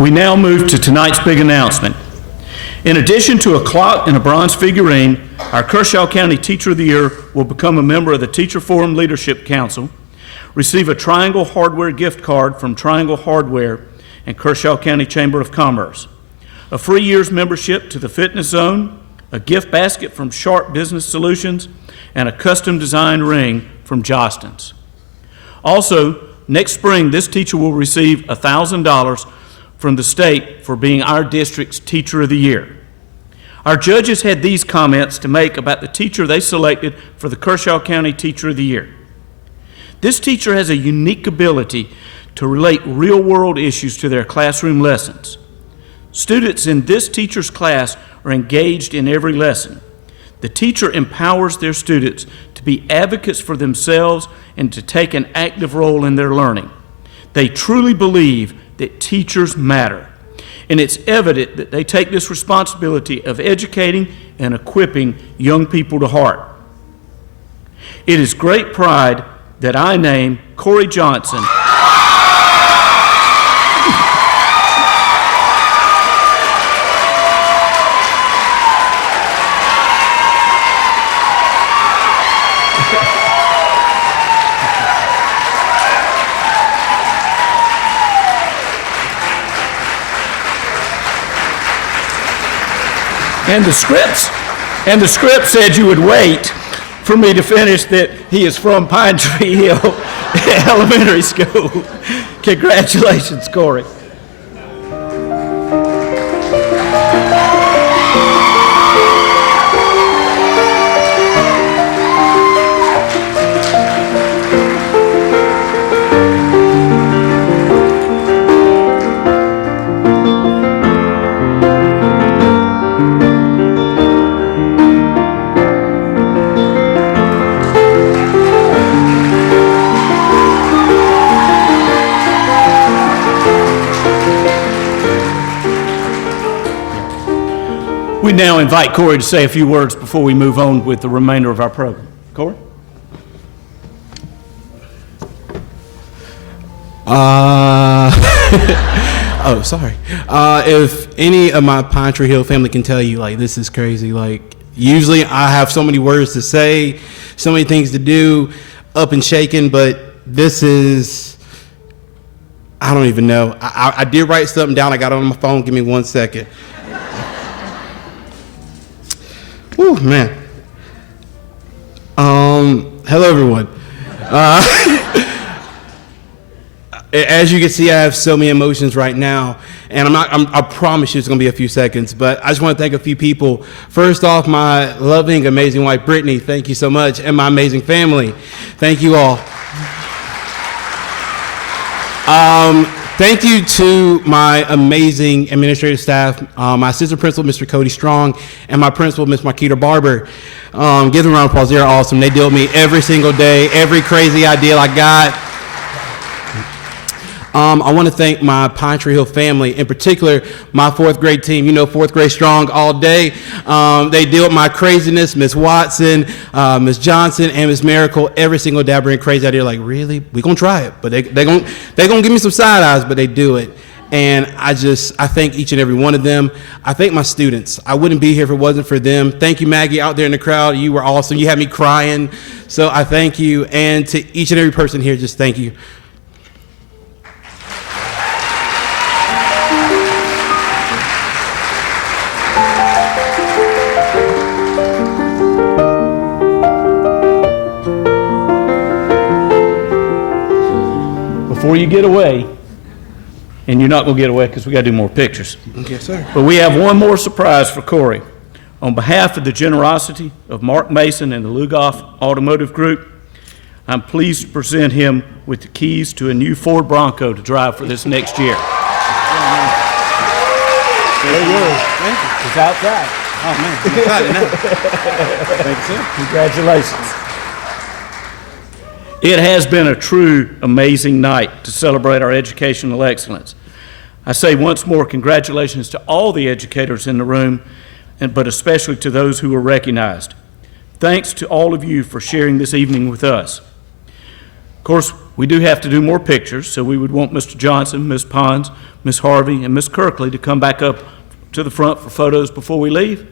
We now move to tonight's big announcement. In addition to a clock and a bronze figurine, our Kershaw County Teacher of the Year will become a member of the Teacher Forum Leadership Council, receive a Triangle Hardware gift card from Triangle Hardware and Kershaw County Chamber of Commerce, a free year's membership to the Fitness Zone, a gift basket from Sharp Business Solutions, and a custom designed ring from Jostens. Also, next spring, this teacher will receive $1,000 from the state for being our district's Teacher of the Year. Our judges had these comments to make about the teacher they selected for the Kershaw County Teacher of the Year. This teacher has a unique ability to relate real-world issues to their classroom lessons. Students in this teacher's class are engaged in every lesson. The teacher empowers their students to be advocates for themselves and to take an active role in their learning. They truly believe that teachers matter, and it's evident that they take this responsibility of educating and equipping young people to heart. It is great pride that I name Corey Johnson And the script said you would wait for me to finish that he is from Pine Tree Hill Elementary School. Congratulations, Corey. We now invite Corey to say a few words before we move on with the remainder of our program. Corey? Oh, sorry. If any of my Pine Tree Hill family can tell you, like, this is crazy. Like, usually I have so many words to say, so many things to do, up and shaking, but this is, I don't even know. I did write something down. I got it on my phone. Give me 1 second. Whew, man. Hello, everyone. As you can see, I have so many emotions right now, and I promise you it's going to be a few seconds, but I just want to thank a few people. First off, my loving, amazing wife, Brittany, thank you so much, and my amazing family. Thank you all. Thank you to my amazing administrative staff, my assistant principal, Mr. Cody Strong, and my principal, Ms. Marquita Barber. Give them a round of applause. They're awesome. They deal with me every single day, every crazy idea I got. I want to thank my Pine Tree Hill family, in particular my fourth grade team. You know, fourth grade strong all day. They deal with my craziness, Miss Watson, Miss Johnson, and Miss Miracle. Every single day I bring crazy idea, like, really? We're going to try it. But they're gonna give me some side eyes, but they do it. And I thank each and every one of them. I thank my students. I wouldn't be here if it wasn't for them. Thank you, Maggie, out there in the crowd. You were awesome. You had me crying. So I thank you. And to each and every person here, just thank you. Before you get away, and you're not going to get away because we got to do more pictures. Yes, sir. But we have one more surprise for Corey. On behalf of the generosity of Mark Mason and the Lugoff Automotive Group, I'm pleased to present him with the keys to a new Ford Bronco to drive for this next year. There you go. Thank you. It's outside. Oh, man. I'm excited now. Thanks, sir. Congratulations. It has been a true amazing night to celebrate our educational excellence. I say once more, congratulations to all the educators in the room, but especially to those who were recognized. Thanks to all of you for sharing this evening with us. Of course, We do have to do more pictures, so we would want Mr. Johnson, Ms. Ponds, Ms. Harvey, and Ms. Kirkley to come back up to the front for photos before we leave.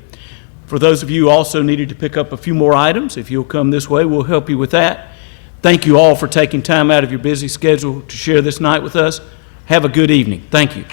For those of you who also needed to pick up a few more items, if you'll come this way, we'll help you with that. Thank you all for taking time out of your busy schedule to share this night with us. Have a good evening. Thank you.